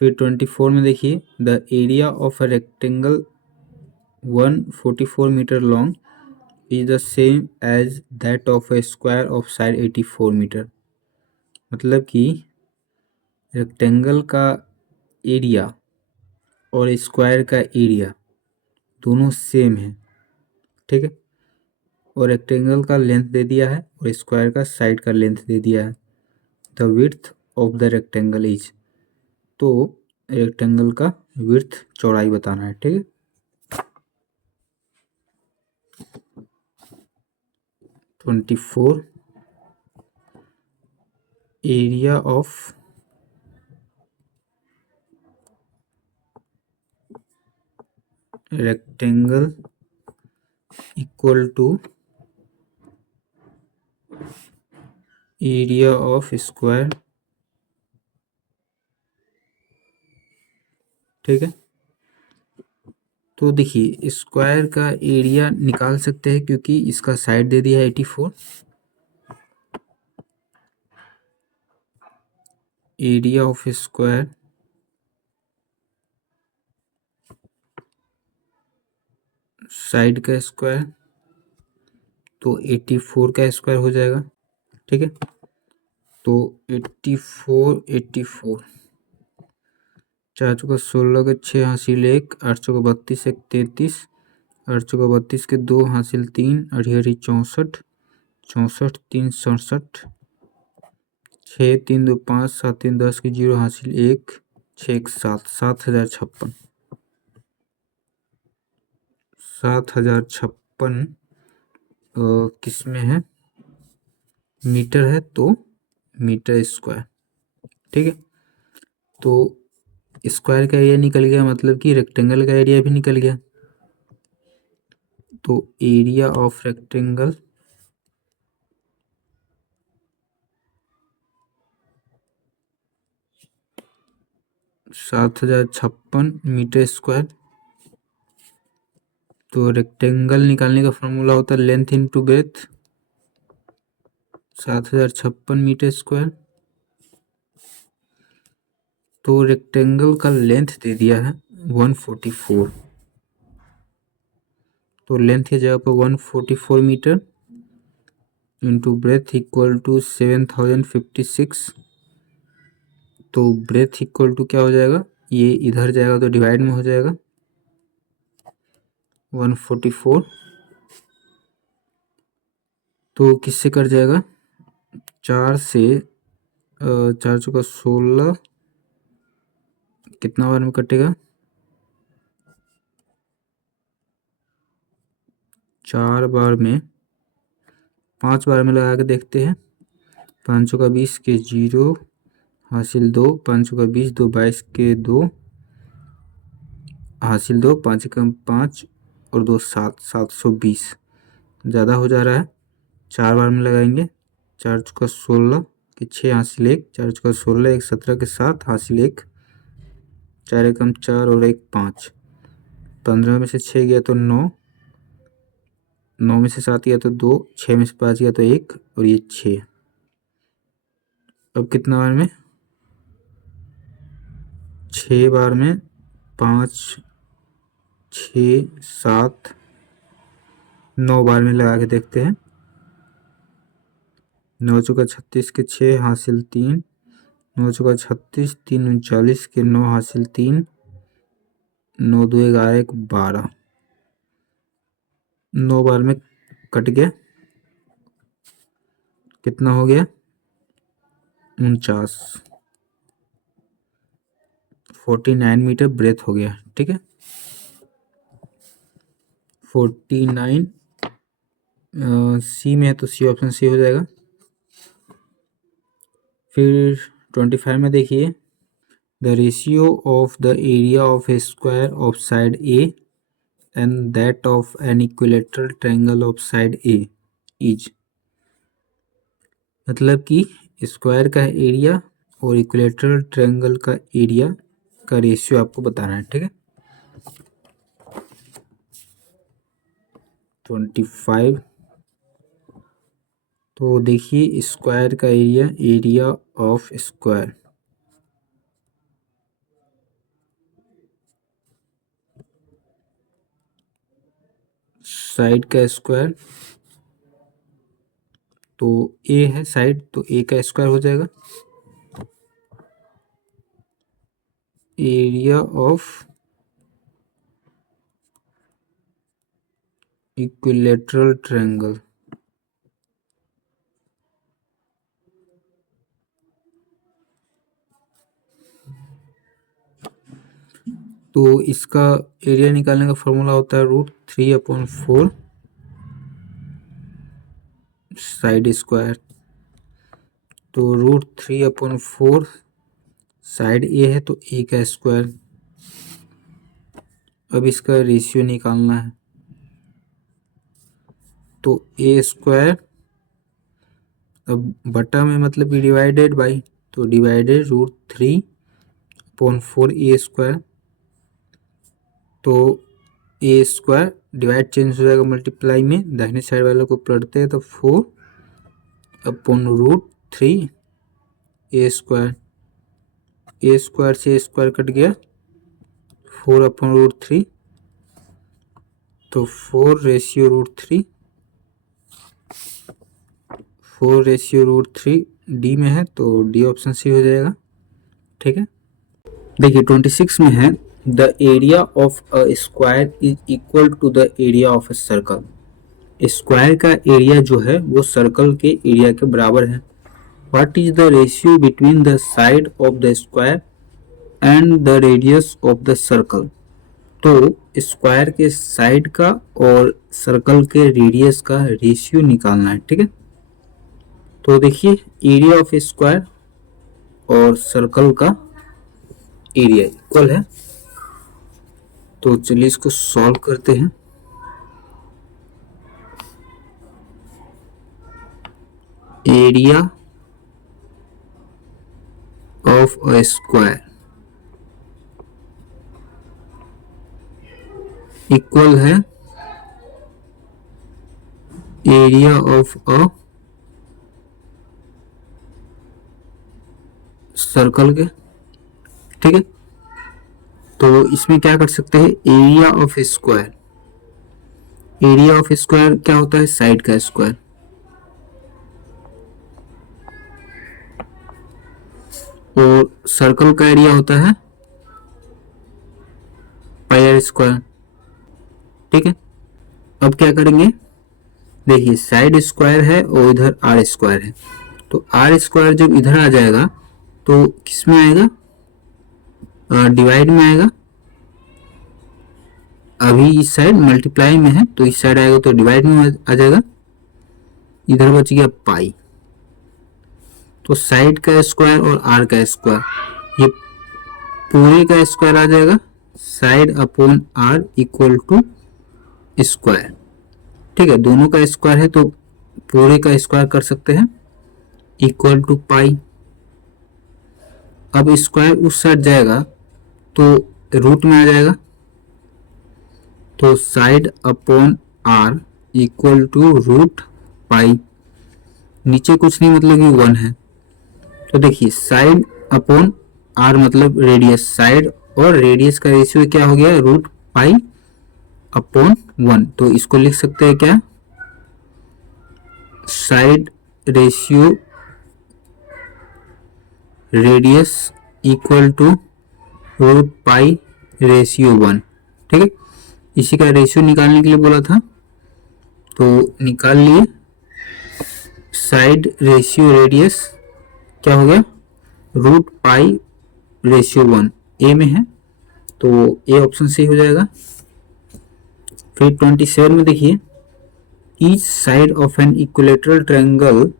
फिर 24 में देखिए, the area of a rectangle 144 metre long is the same as that of a square of side 84 metre. मतलब कि रेक्टेंगल का एरिया और स्क्वायर का एरिया दोनों सेम है, ठीक है। और रेक्टेंगल का लेंथ दे दिया है और स्क्वायर का साइड का लेंथ दे दिया है। The width of the rectangle is, तो रेक्टेंगल का विड्थ चौड़ाई बताना है, ठीक है। 24 area of rectangle equal to area of square, ठीक है। तो देखिए स्क्वायर का एरिया निकाल सकते हैं क्योंकि इसका साइड दे दिया है 84, एरिया ऑफ स्क्वायर साइड का स्क्वायर, तो 84 का स्क्वायर हो जाएगा, ठीक है। तो 84 4 चौका 16 के 6 हासिल 1, 8 चौका 32 1 33, 8 चौका 32 के 2 हासिल 3, 8 64, 64 3 67, 6 3 2 5, 7 3 10 के 0 हासिल 1, 6 1 7, 7056, 7056 किस में है, मीटर है, तो मीटर स्क्वायर, ठीक है। तो स्क्वायर का एरिया निकल गया, मतलब कि रेक्टेंगल का एरिया भी निकल गया। तो area of rectangle metre square. तो रेक्टेंगल निकालने का फॉर्मूला होता है length into breadth, 7056 metre square. तो रेक्टेंगल का लेंथ दे दिया है 144, तो लेंथ की जगह पर 144 metre into breadth equal to 7056। तो ब्रेथ इक्वल टू क्या हो जाएगा, ये इधर जाएगा तो डिवाइड में हो जाएगा 144, तो किससे कट जाएगा, 4 से 4 चौका 16, कितना बार में कटेगा? 4 बार में, 5 बार में लगा के देखते हैं। 5 चौका 20 के 0 हासिल 2, 5 चौका 20, 2 22 के 2 हासिल 2, 5 एकम 5 और 2 7, 720 ज़्यादा हो जा रहा है। 4 बार में लगाएंगे। 4 चौका 16 के 6 हासिल 1, 4 चौका 16, 1 17 के 7 हासिल 1, 4 एकम 4 और 1 5, 15 में से 6 गया तो 9, 9 में से 7 गया तो 2, 6 में से 5 गया तो 1 और ये 6। अब कितना बार में? 6 बार में, 5 6 7 9 बार में लगा के देखते हैं। 9 चौका 36 के 6 हासिल 3, 9 चौका 36, 3 39 के 9 हासिल 3, 9 2 11 1 12, 9 बार में कट गया। कितना हो गया? 49, 49 मीटर ब्रेथ हो गया। ठीक है, 49 सी में है तो सी ऑप्शन सी हो जाएगा। फिर 25 में देखिए, the ratio of the area of a square of side A and that of an equilateral triangle of side A is, मतलब कि स्क्वायर का एरिया और इक्विलेटरल ट्रायंगल का एरिया का रेशियो आपको बताना है। ठीक है, 25। तो देखिए स्क्वायर का area, area of square, side का स्क्वायर, तो ए है साइड, तो ए का स्क्वायर हो जाएगा। एरिया ऑफ इक्विलेटरल ट्रायंगल, तो इसका एरिया निकालने का फॉर्मूला होता है √3/4 साइड स्क्वायर। तो √3/4 साइड ए है तो ए का स्क्वायर। अब इसका रेशियो निकालना है, तो ए स्क्वायर, अब बटा में मतलब कि डिवाइडेड बाई, तो डिवाइडेड √3/4 ए स्क्वायर। तो ए स्क्वायर डिवाइड चेंज हो जाएगा मल्टीप्लाई में, दाहिने साइड वाले को पलटते हैं तो 4/√3 ए स्क्वायर। ए स्क्वायर से ए स्क्वायर कट गया, 4/√3, तो 4/√3, 4/√3 डी में है तो डी ऑप्शन सी हो जाएगा। ठीक है, देखिए 26 में है, the area of a square is equal to the area of a circle. Square का एरिया जो है वो सर्कल के एरिया के बराबर है। What is the ratio between the side of the square and the radius of the circle. तो square के साइड का और सर्कल के रेडियस का रेशियो निकालना है। ठीक है, तो देखिए एरिया ऑफ स्क्वायर और सर्कल का एरिया इक्वल है, तो चलिए इसको सॉल्व करते हैं। Area of a square equal है एरिया ऑफ अ सर्कल के। ठीक है, तो इसमें क्या कर सकते हैं, area of square, area of square क्या होता है, साइड का स्क्वायर, और सर्कल का एरिया होता है पाई आर स्क्वायर। ठीक है, अब क्या करेंगे, देखिए साइड स्क्वायर है और इधर आर स्क्वायर है, तो आर स्क्वायर जब इधर आ जाएगा तो किस में आएगा, डिवाइड में आएगा। अभी इस साइड मल्टीप्लाई में है तो इस साइड आएगा तो डिवाइड में आ जाएगा, इधर बच गया पाई। तो साइड का स्क्वायर और आर का स्क्वायर, ये पूरे का स्क्वायर आ जाएगा, side upon R equal to square. ठीक है, दोनों का स्क्वायर है तो पूरे का स्क्वायर कर सकते हैं, इक्वल टू पाई। अब स्क्वायर उस साइड जाएगा तो रूट में आ जाएगा, तो side upon R equal to root pi. नीचे कुछ नहीं मतलब कि 1 है। तो देखिए साइड अपॉन आर मतलब रेडियस, साइड और रेडियस का रेशियो क्या हो गया, रूट पाई अपॉन 1। तो इसको लिख सकते हैं क्या, side ratio radius equal to root pi ratio 1। ठीक है, इसी का रेशियो निकालने के लिए बोला था तो निकाल लिए। साइड रेशियो रेडियस क्या हो गया, रूट पाई रेशियो 1, ए में है तो ए ऑप्शन सही हो जाएगा। फिर 27 में देखिए, each side of an equilateral triangle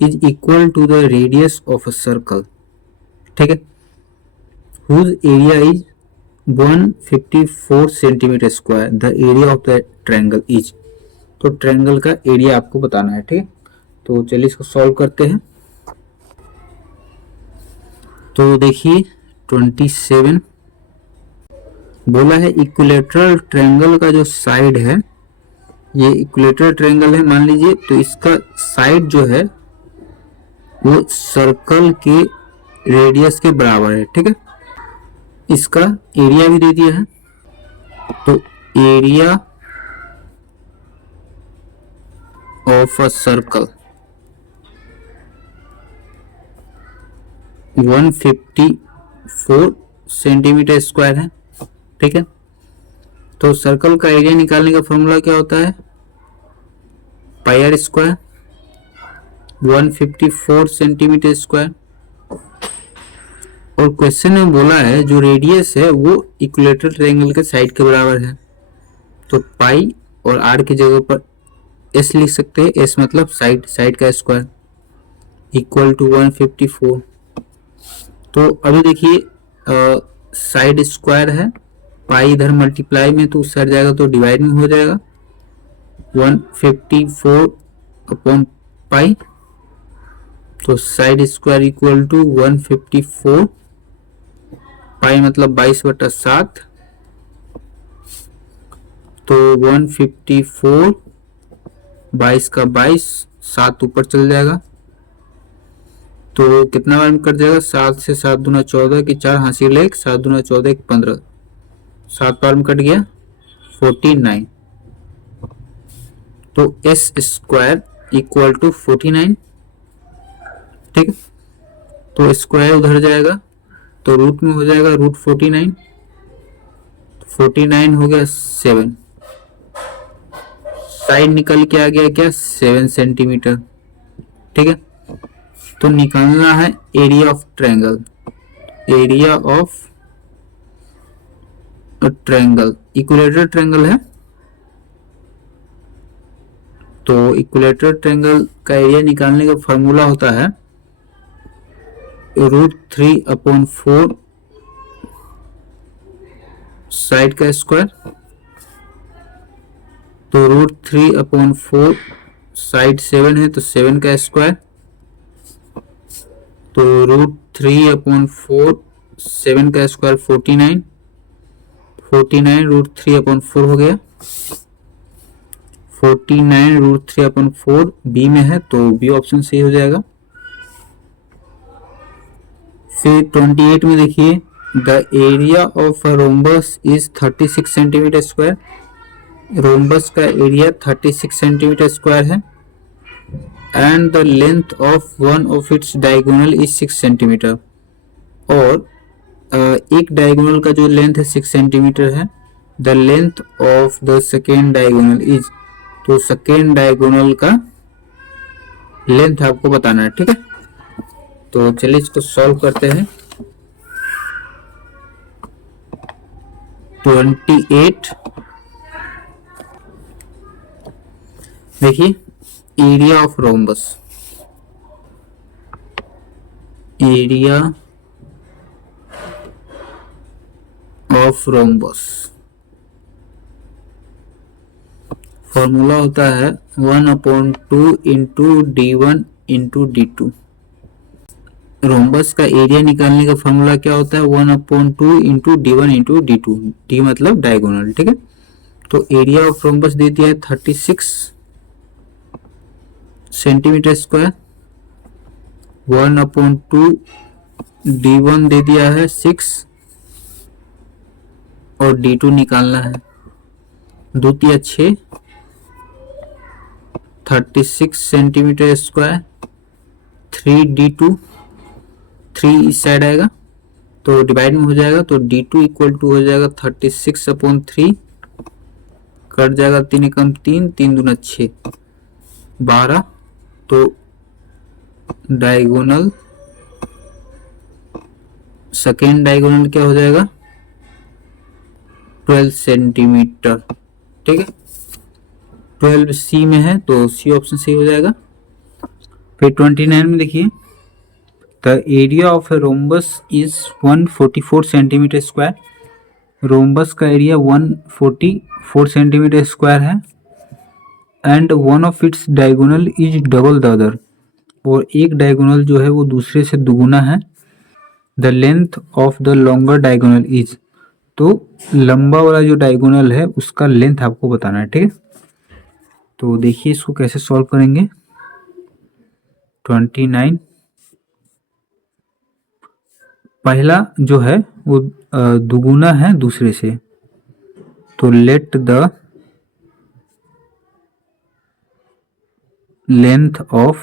is equal to the radius of a circle. ठीक है, whose area is 154 centimetre square, the area of the triangle is. तो ट्रायंगल का एरिया आपको बताना है। ठीक है, तो चलिए इसको सॉल्व करते हैं। तो देखिए 27 बोला है इक्विलेटरल ट्रायंगल का जो साइड है, ये इक्विलेटरल ट्रायंगल है मान लीजिए, तो इसका साइड जो है वो सर्कल के रेडियस के बराबर है। ठीक है, इसका एरिया भी दे दिया है, तो area of a circle 154 centimetre square है। ठीक है, तो सर्कल का एरिया निकालने का फॉर्मूला क्या होता है, pi R square 154 centimetre square. और क्वेश्चन में बोला है जो रेडियस है वो इक्विलेटरल ट्रायंगल के साइड के बराबर है, तो पाई और आर की जगह पर एस लिख सकते हैं, एस मतलब साइड, साइड का स्क्वायर इक्वल टू 154। तो अभी देखिए साइड स्क्वायर है, पाई इधर मल्टीप्लाई में तो उस साइड जाएगा तो डिवाइड में हो जाएगा, 154 अपॉन पाई, तो साइड स्क्वायर इक्वल टू 154, पाई मतलब 22/7, तो 154 22 का 22, 7 ऊपर चल जाएगा तो कितना बार में कट जाएगा, 7 से 7 दूना 14 की 4 हासिल 1, 7 दूना 14 की 15, 7 बार में कट गया 49। तो एस स्क्वायर इक्वल टू 49। ठीक है, तो स्क्वायर उधर जाएगा तो रूट में हो जाएगा रूट 49, 49 हो गया 7, साइड निकल के आ गया क्या 7 सेंटीमीटर। ठीक है, तो निकालना है area of triangle, area of triangle, equilateral triangle है तो इक्विलेटरल ट्रायंगल का एरिया निकालने का फॉर्मूला होता है √3/4 साइड का स्क्वायर, तो √3/4 साइड 7 है तो 7 का स्क्वायर, तो √3/4 7 का स्क्वायर 49, 49 √3/4 हो गया, 49 √3/4 बी में है तो बी ऑप्शन सही हो जाएगा। फिर 28 में देखिए, the area of a rhombus is 36 centimetre square, rhombus का एरिया 36 सेंटीमीटर स्क्वायर है, and the length of one of its diagonal is 6 centimetre, और एक डायगोनल का जो लेंथ है 6 सेंटीमीटर है, the length of the second diagonal is, तो second diagonal का लेंथ आपको बताना है, ठीक है। तो चलिए इसको सॉल्व करते हैं। 28, देखिए area of rhombus, area of rhombus formula होता है 1/2 into D1 into D2। Rhombus का एरिया निकालने का फॉर्मूला क्या होता है 1/2 into D1 into D2, D मतलब डायगोनल, ठीक है। तो एरिया ऑफ रोम्बस दे दिया है 36 सेंटीमीटर स्क्वायर, 1/2 D1 दे दिया है 6 और D2 निकालना है, 2 तिया 6, 36 सेंटीमीटर स्क्वायर, 3D2, 3 इस साइड आएगा तो डिवाइड में हो जाएगा, तो D2 इक्वल टू हो जाएगा 36/3, कट जाएगा 3 एकम 3, 3 दूना 6, 12। तो डायगोनल, सेकेंड डायगोनल क्या हो जाएगा 12 सेंटीमीटर, ठीक है। 12 सी में है तो सी ऑप्शन सही हो जाएगा। फिर 29 में देखिए, the area of a rhombus is 144 centimetre square. Rhombus का एरिया 144 सेंटीमीटर स्क्वायर है and one of its diagonal is double the other, और एक डायगोनल जो है वो दूसरे से दुगुना है। The length of the longer diagonal is, तो लंबा वाला जो डायगोनल है उसका लेंथ आपको बताना है, ठीक है। तो देखिए इसको कैसे सॉल्व करेंगे। 29, पहला जो है वो दुगुना है दूसरे से, तो let the length of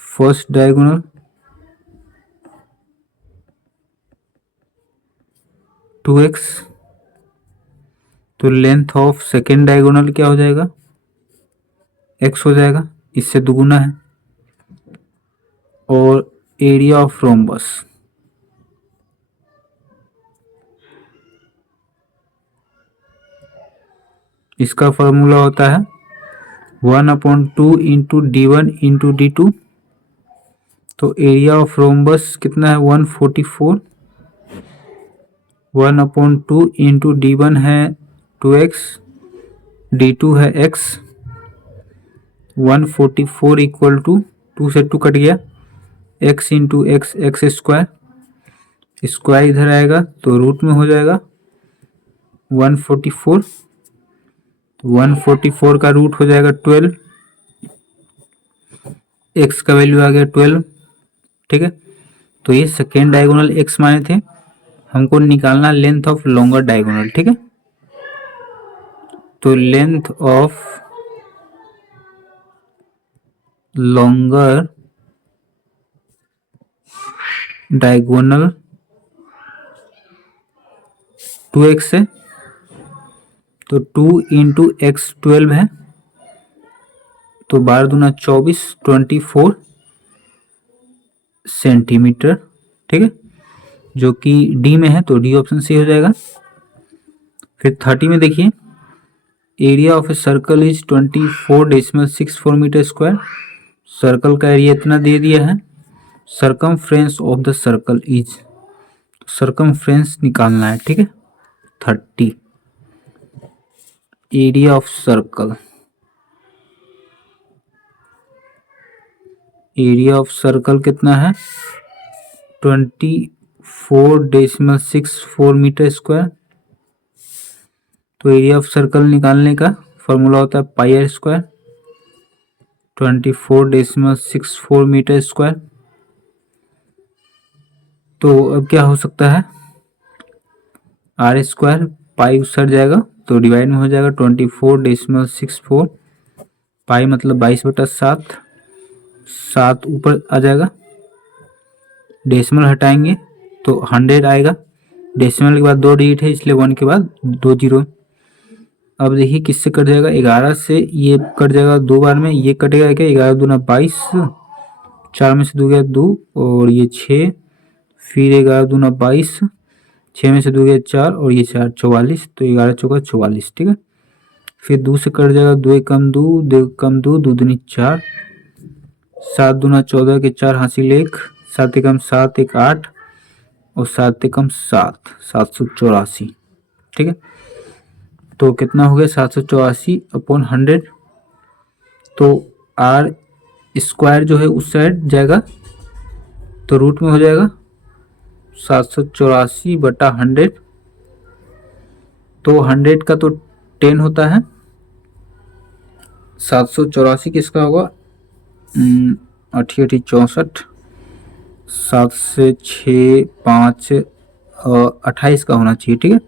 first diagonal 2x, तो लेंथ ऑफ सेकेंड डायगोनल क्या हो जाएगा x हो जाएगा, इससे दुगुना है। और एरिया ऑफ रोम्बस, इसका फॉर्मूला होता है 1/2 इंटू D1 इंटू D2। तो एरिया ऑफ रोम्बस कितना है 144, 1/2 इंटू D1 है 2x, D2 है x, 144 इक्वल टू 2 से 2 कट गया, x into x, x square, square इधर आएगा तो रूट में हो जाएगा 144, 144 का रूट हो जाएगा 12, x का वैल्यू आ गया 12, ठीक है। तो ये सेकेंड डायगोनल x माने थे, हमको निकालना लेंथ ऑफ लॉन्गर डायगोनल, ठीक है। तो length of longer diagonal 2x है, तो 2 इंटू एक्स 12 है, तो 12 दूना 24, 24 सेंटीमीटर, ठीक है, जो कि डी में है तो डी ऑप्शन सही हो जाएगा। फिर 30 में देखिए, area of a circle is 24.64 metre square. Circle का एरिया इतना दे दिया है, circumference of the circle is, circumference निकालना है, ठीक है। 30 area of circle, area of circle कितना है 24.64 मीटर स्क्वायर। तो एरिया ऑफ सर्कल निकालने का फॉर्मूला होता है pi R square, 24.64 metre square. तो अब क्या हो सकता है, आर स्क्वायर पाई उसर जाएगा तो डिवाइड में हो जाएगा 24.64, पाई मतलब 22/7, 7 ऊपर आ जाएगा, डेसिमल हटाएंगे तो 100 आएगा, डेसिमल के बाद 2 डिजिट है इसलिए 1 के बाद 2 जीरो। अब देखिए किससे कट जाएगा, 11 से ये कट जाएगा 2 बार में, ये कटेगा क्या, 11 दूना 22, 4 में से 2 गया 2 और ये 6, फिर 11 दूना 22, 6 में से 2 गया 4 और ये 4 44, तो 11 चौका 44, ठीक है। फिर 2 से कट जाएगा, 2 एक कम 2, 2 कम 2, 2 दूनी 4, 7 दूना 14 के 4 हासिल 1, 7 एकम 7 एक 8 और 7 एकम 7, 784, ठीक है। तो कितना हो गया 784 अपॉन 100, तो आर स्क्वायर जो है उस साइड जाएगा तो रूट में हो जाएगा 784 बटा 100, तो 100 का तो 10 होता है, 784 किसका होगा, 88 64, 7 से 6 5 28 का होना चाहिए, ठीक है।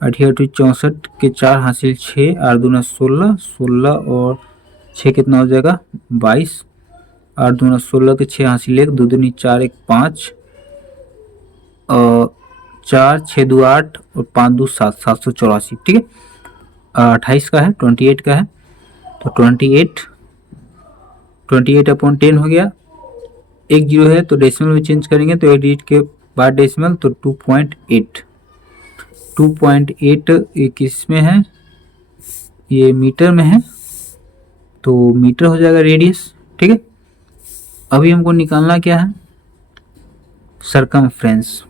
88 64 के 4 हासिल 6, 8 दूना 16, 16 और 6 कितना हो जाएगा 22, 8 दूना 16 के 6 हासिल 1, 2 दूनी 4 एक 5, 4 6 दो 8 और 5 दो 7, 784, ठीक है। 28 का है, 28 का है, तो 28 अपॉन 10 हो गया, एक जीरो है तो डेसिमल में चेंज करेंगे, तो एक डिजिट के बाद डेसिमल, तो 2.8, 2.8 किस में है, ये मीटर में है, तो मीटर हो जाएगा रेडियस, ठीक है। अभी हमको निकालना क्या है, सरकमफ्रेंस,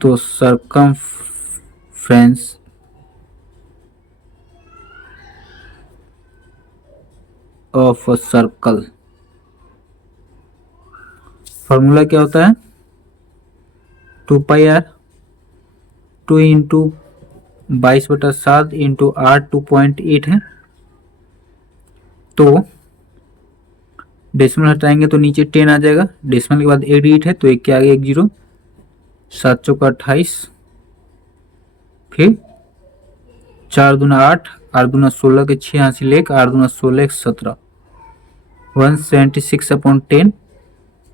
तो circumference of a circle, formula क्या होता है, 2πr, 2 इंटू 22/7 इंटू r 2.8 है, तो डेसिमल हटाएंगे तो नीचे 10 आ जाएगा, डेसिमल के बाद 8 है तो एक के आगे एक जीरो, 7 चौका 28, फिर 4 दूना 8, 8 दूना 16 के 6 हासिल 1, 8 दूना 16 एक 17, 176 अपॉन 10,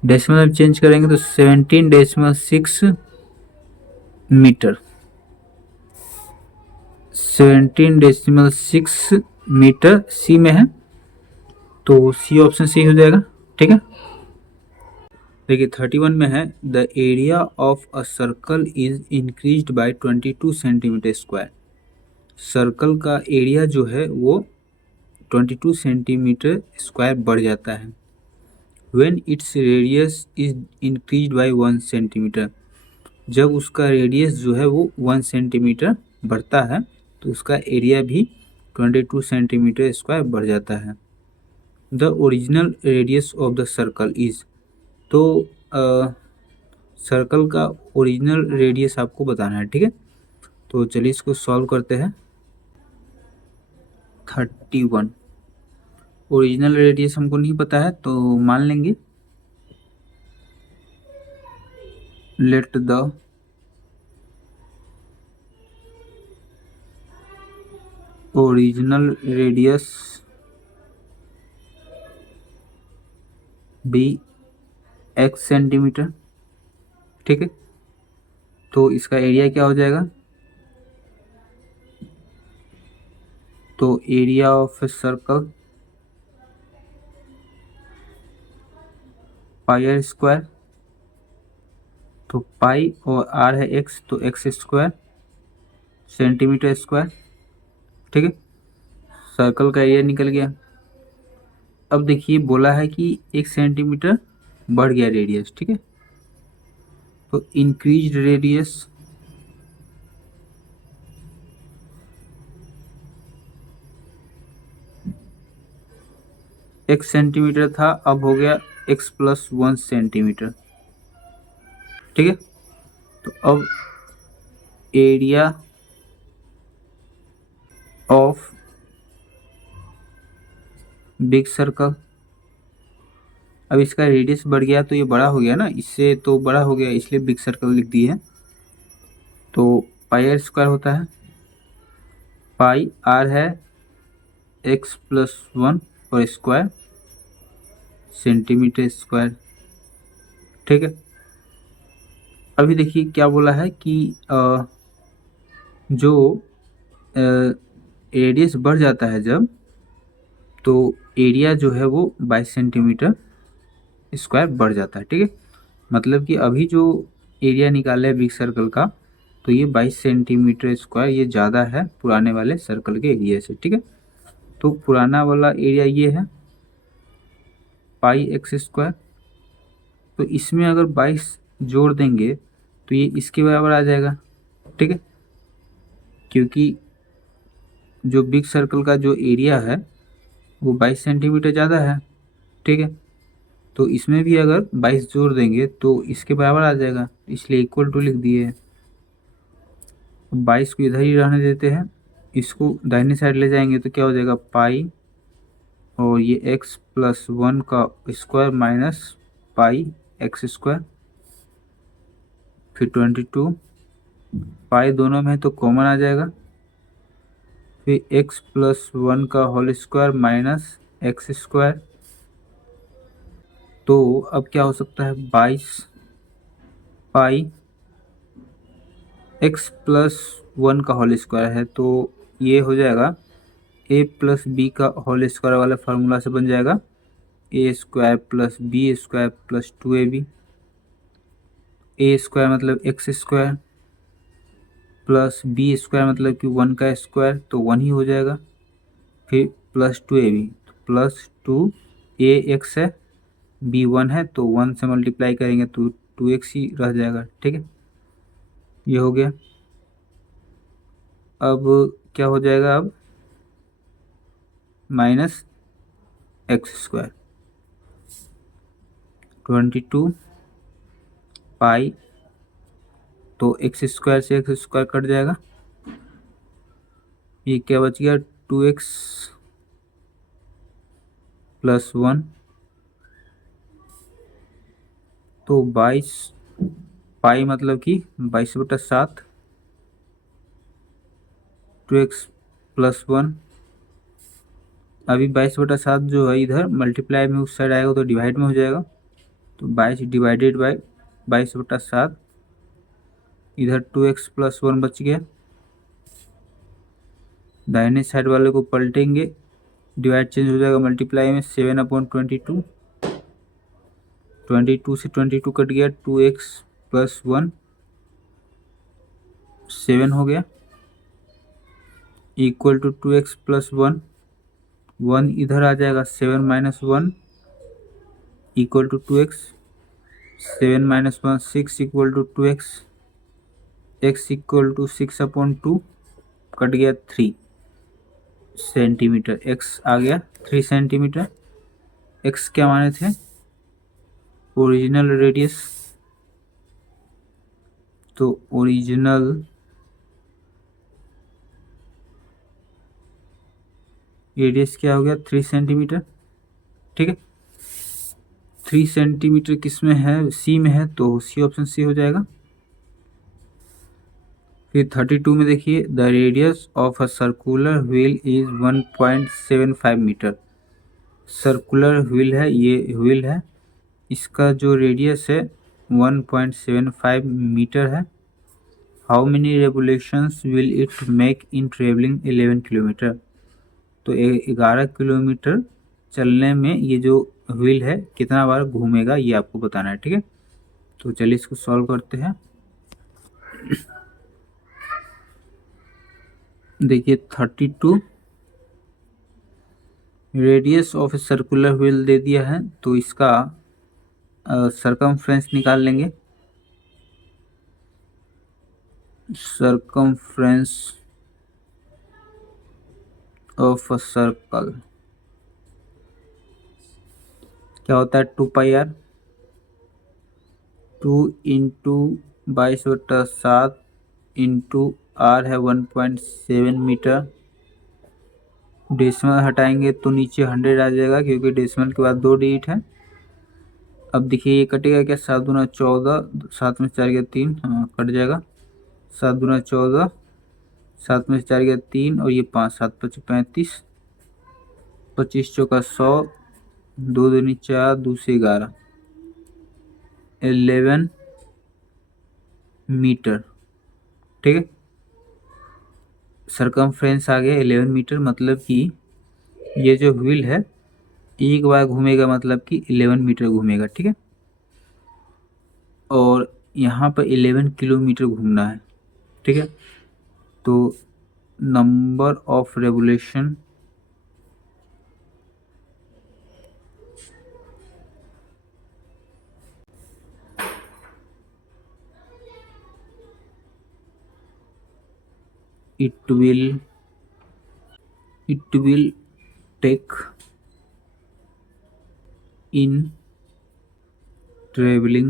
डेसिमल में चेंज करेंगे तो 17.6 मीटर, 17.6 मीटर सी में है, तो सी ऑप्शन सी हो जाएगा, ठीक है। देखिए 31 में है, the area of a circle is increased by 22 centimetre square, circle का एरिया जो है वो 22 सेंटीमीटर स्क्वायर बढ़ जाता है, when its radius is increased by 1 centimetre, जब उसका रेडियस जो है वो 1 सेंटीमीटर बढ़ता है तो उसका एरिया भी 22 सेंटीमीटर स्क्वायर बढ़ जाता है। The original radius of the circle is, तो सर्कल का ओरिजिनल रेडियस आपको बताना है, ठीक है। तो चलिए इसको सॉल्व करते हैं। 31 ओरिजिनल रेडियस हमको नहीं पता है तो मान लेंगे, let the original radius be x centimetre, ठीक है। तो इसका एरिया क्या हो जाएगा, तो area of a circle pi R square, तो पाई और आर है x, तो x स्क्वायर सेंटीमीटर स्क्वायर, ठीक है। सर्कल का एरिया निकल गया। अब देखिए बोला है कि 1 सेंटीमीटर बढ़ गया रेडियस, ठीक है। तो इंक्रीज रेडियस x सेंटीमीटर था, अब हो गया x प्लस 1 सेंटीमीटर, ठीक है। तो अब एरिया ऑफ बिग सर्कल, अब इसका रेडियस बढ़ गया तो ये बड़ा हो गया ना, इससे तो बड़ा हो गया इसलिए बिग सर्कल लिख दिए है। तो पाई आर स्क्वायर होता है, पाई आर है x प्लस 1 और स्क्वायर सेंटीमीटर स्क्वायर, ठीक है। अभी देखिए क्या बोला है कि जो रेडियस बढ़ जाता है जब, तो एरिया जो है वो 22 सेंटीमीटर स्क्वायर बढ़ जाता है। ठीक है, मतलब कि अभी जो एरिया निकाला है बिग सर्कल का, तो ये 22 सेंटीमीटर स्क्वायर ये ज़्यादा है पुराने वाले सर्कल के एरिया से। ठीक है, तो पुराना वाला एरिया ये है पाई एक्स स्क्वायर, तो इसमें अगर 22 जोड़ देंगे तो ये इसके बराबर आ जाएगा। ठीक है, क्योंकि जो बिग सर्कल का जो एरिया है वो 22 सेंटीमीटर ज़्यादा है। ठीक है, तो इसमें भी अगर 22 जोड़ देंगे तो इसके बराबर आ जाएगा, इसलिए इक्वल टू लिख दिए। 22 को इधर ही रहने देते हैं, इसको दाहिने साइड ले जाएंगे तो क्या हो जाएगा पाई और ये x प्लस 1 का square minus pi x square, फिर 22 पाई दोनों में तो कॉमन आ जाएगा, फिर x प्लस 1 का whole square minus x square. तो अब क्या हो सकता है 22 पाई x प्लस 1 का होल स्क्वायर है, तो ये हो जाएगा a प्लस बी का होल स्क्वायर वाला फार्मूला से बन जाएगा a square plus B square plus 2ab। A square मतलब x square plus B square मतलब कि 1 का स्क्वायर, तो 1 ही हो जाएगा, फिर प्लस 2ab, प्लस 2ax है, बी 1 है तो 1 से मल्टीप्लाई करेंगे तो 2x ही रह जाएगा। ठीक है, ये हो गया। अब क्या हो जाएगा, अब माइनस एक्स स्क्वायर 22 पाई, तो एक्स स्क्वायर से एक्स स्क्वायर कट जाएगा, ये क्या बच गया 2x प्लस 1, तो 22 पाई मतलब कि 22/7, 2x प्लस 1। अभी 22/7 जो है इधर मल्टीप्लाई में उस साइड आएगा तो डिवाइड में हो जाएगा, तो 22 डिवाइडेड बाई 22/7, इधर 2x प्लस 1 बच गया, दाहिने साइड वाले को पलटेंगे, डिवाइड चेंज हो जाएगा मल्टीप्लाई में, 7/22, 22 से 22 कट गया, 2x प्लस 1 7 हो गया, इक्वल टू 2x प्लस 1, 1 इधर आ जाएगा, 7 minus 1 equal to 2x, 7 minus 1 6 equal to 2x, x equal to 6/2, cut गया 3 सेंटीमीटर, x आ गया 3 सेंटीमीटर। x क्या माने थे, ओरिजिनल रेडियस, तो ओरिजिनल रेडियस क्या हो गया 3 सेंटीमीटर। ठीक है, 3 सेंटीमीटर किस में है, सी में है, तो सी ऑप्शन सी हो जाएगा। फिर 32 में देखिए, the radius of a circular wheel is 1.75 metre. Circular wheel है, ये व्हील है, इसका जो रेडियस है 1.75 मीटर है। How many revolutions will it make in travelling 11 kilometre. तो 11 किलोमीटर चलने में ये जो व्हील है कितना बार घूमेगा ये आपको बताना है। ठीक है, तो चलिए इसको सॉल्व करते हैं। देखिए 32 radius of a circular wheel दे दिया है, तो इसका सरकमफ्रेंस निकाल लेंगे। सरकमफ्रेंस ऑफ अ सर्कल क्या होता है 2πr, 2 इंटू 22/7 इंटू r है 1.7 मीटर। डेसिमल हटाएंगे तो नीचे 100 आ जाएगा, क्योंकि डेसिमल के बाद 2 डिजिट है। अब देखिए ये कटेगा क्या, 7 दूना 14, 7 में से 4 गया 3, हाँ कट जाएगा, 7 दूना 14, 7 में से 4 गया 3 और ये 5, 7 5 35, 25 चौका 100, 2 दूनी 4, 2 से 11, 11 मीटर। ठीक है, सरकमफ्रेंस आ गया 11 मीटर, मतलब कि ये जो व्हील है एक बार घूमेगा मतलब कि 11 मीटर घूमेगा, ठीक है। और यहाँ पर 11 किलोमीटर घूमना है, ठीक है। तो number of revolution it will take in traveling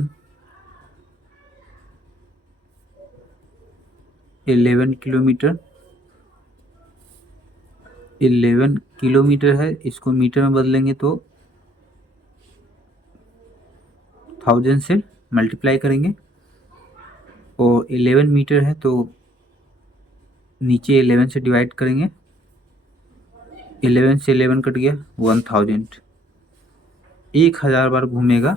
11 kilometre. 11 kilometre है, इसको मीटर में बदलेंगे तो 1000 से मल्टीप्लाई करेंगे, और 11 मीटर है तो नीचे 11 से डिवाइड करेंगे, 11 से 11 कट गया 1000। 1000 बार घूमेगा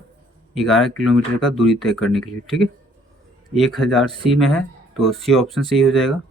11 किलोमीटर का दूरी तय करने के लिए, ठीक है। 1000 सी में है तो सी ऑप्शन सही हो जाएगा।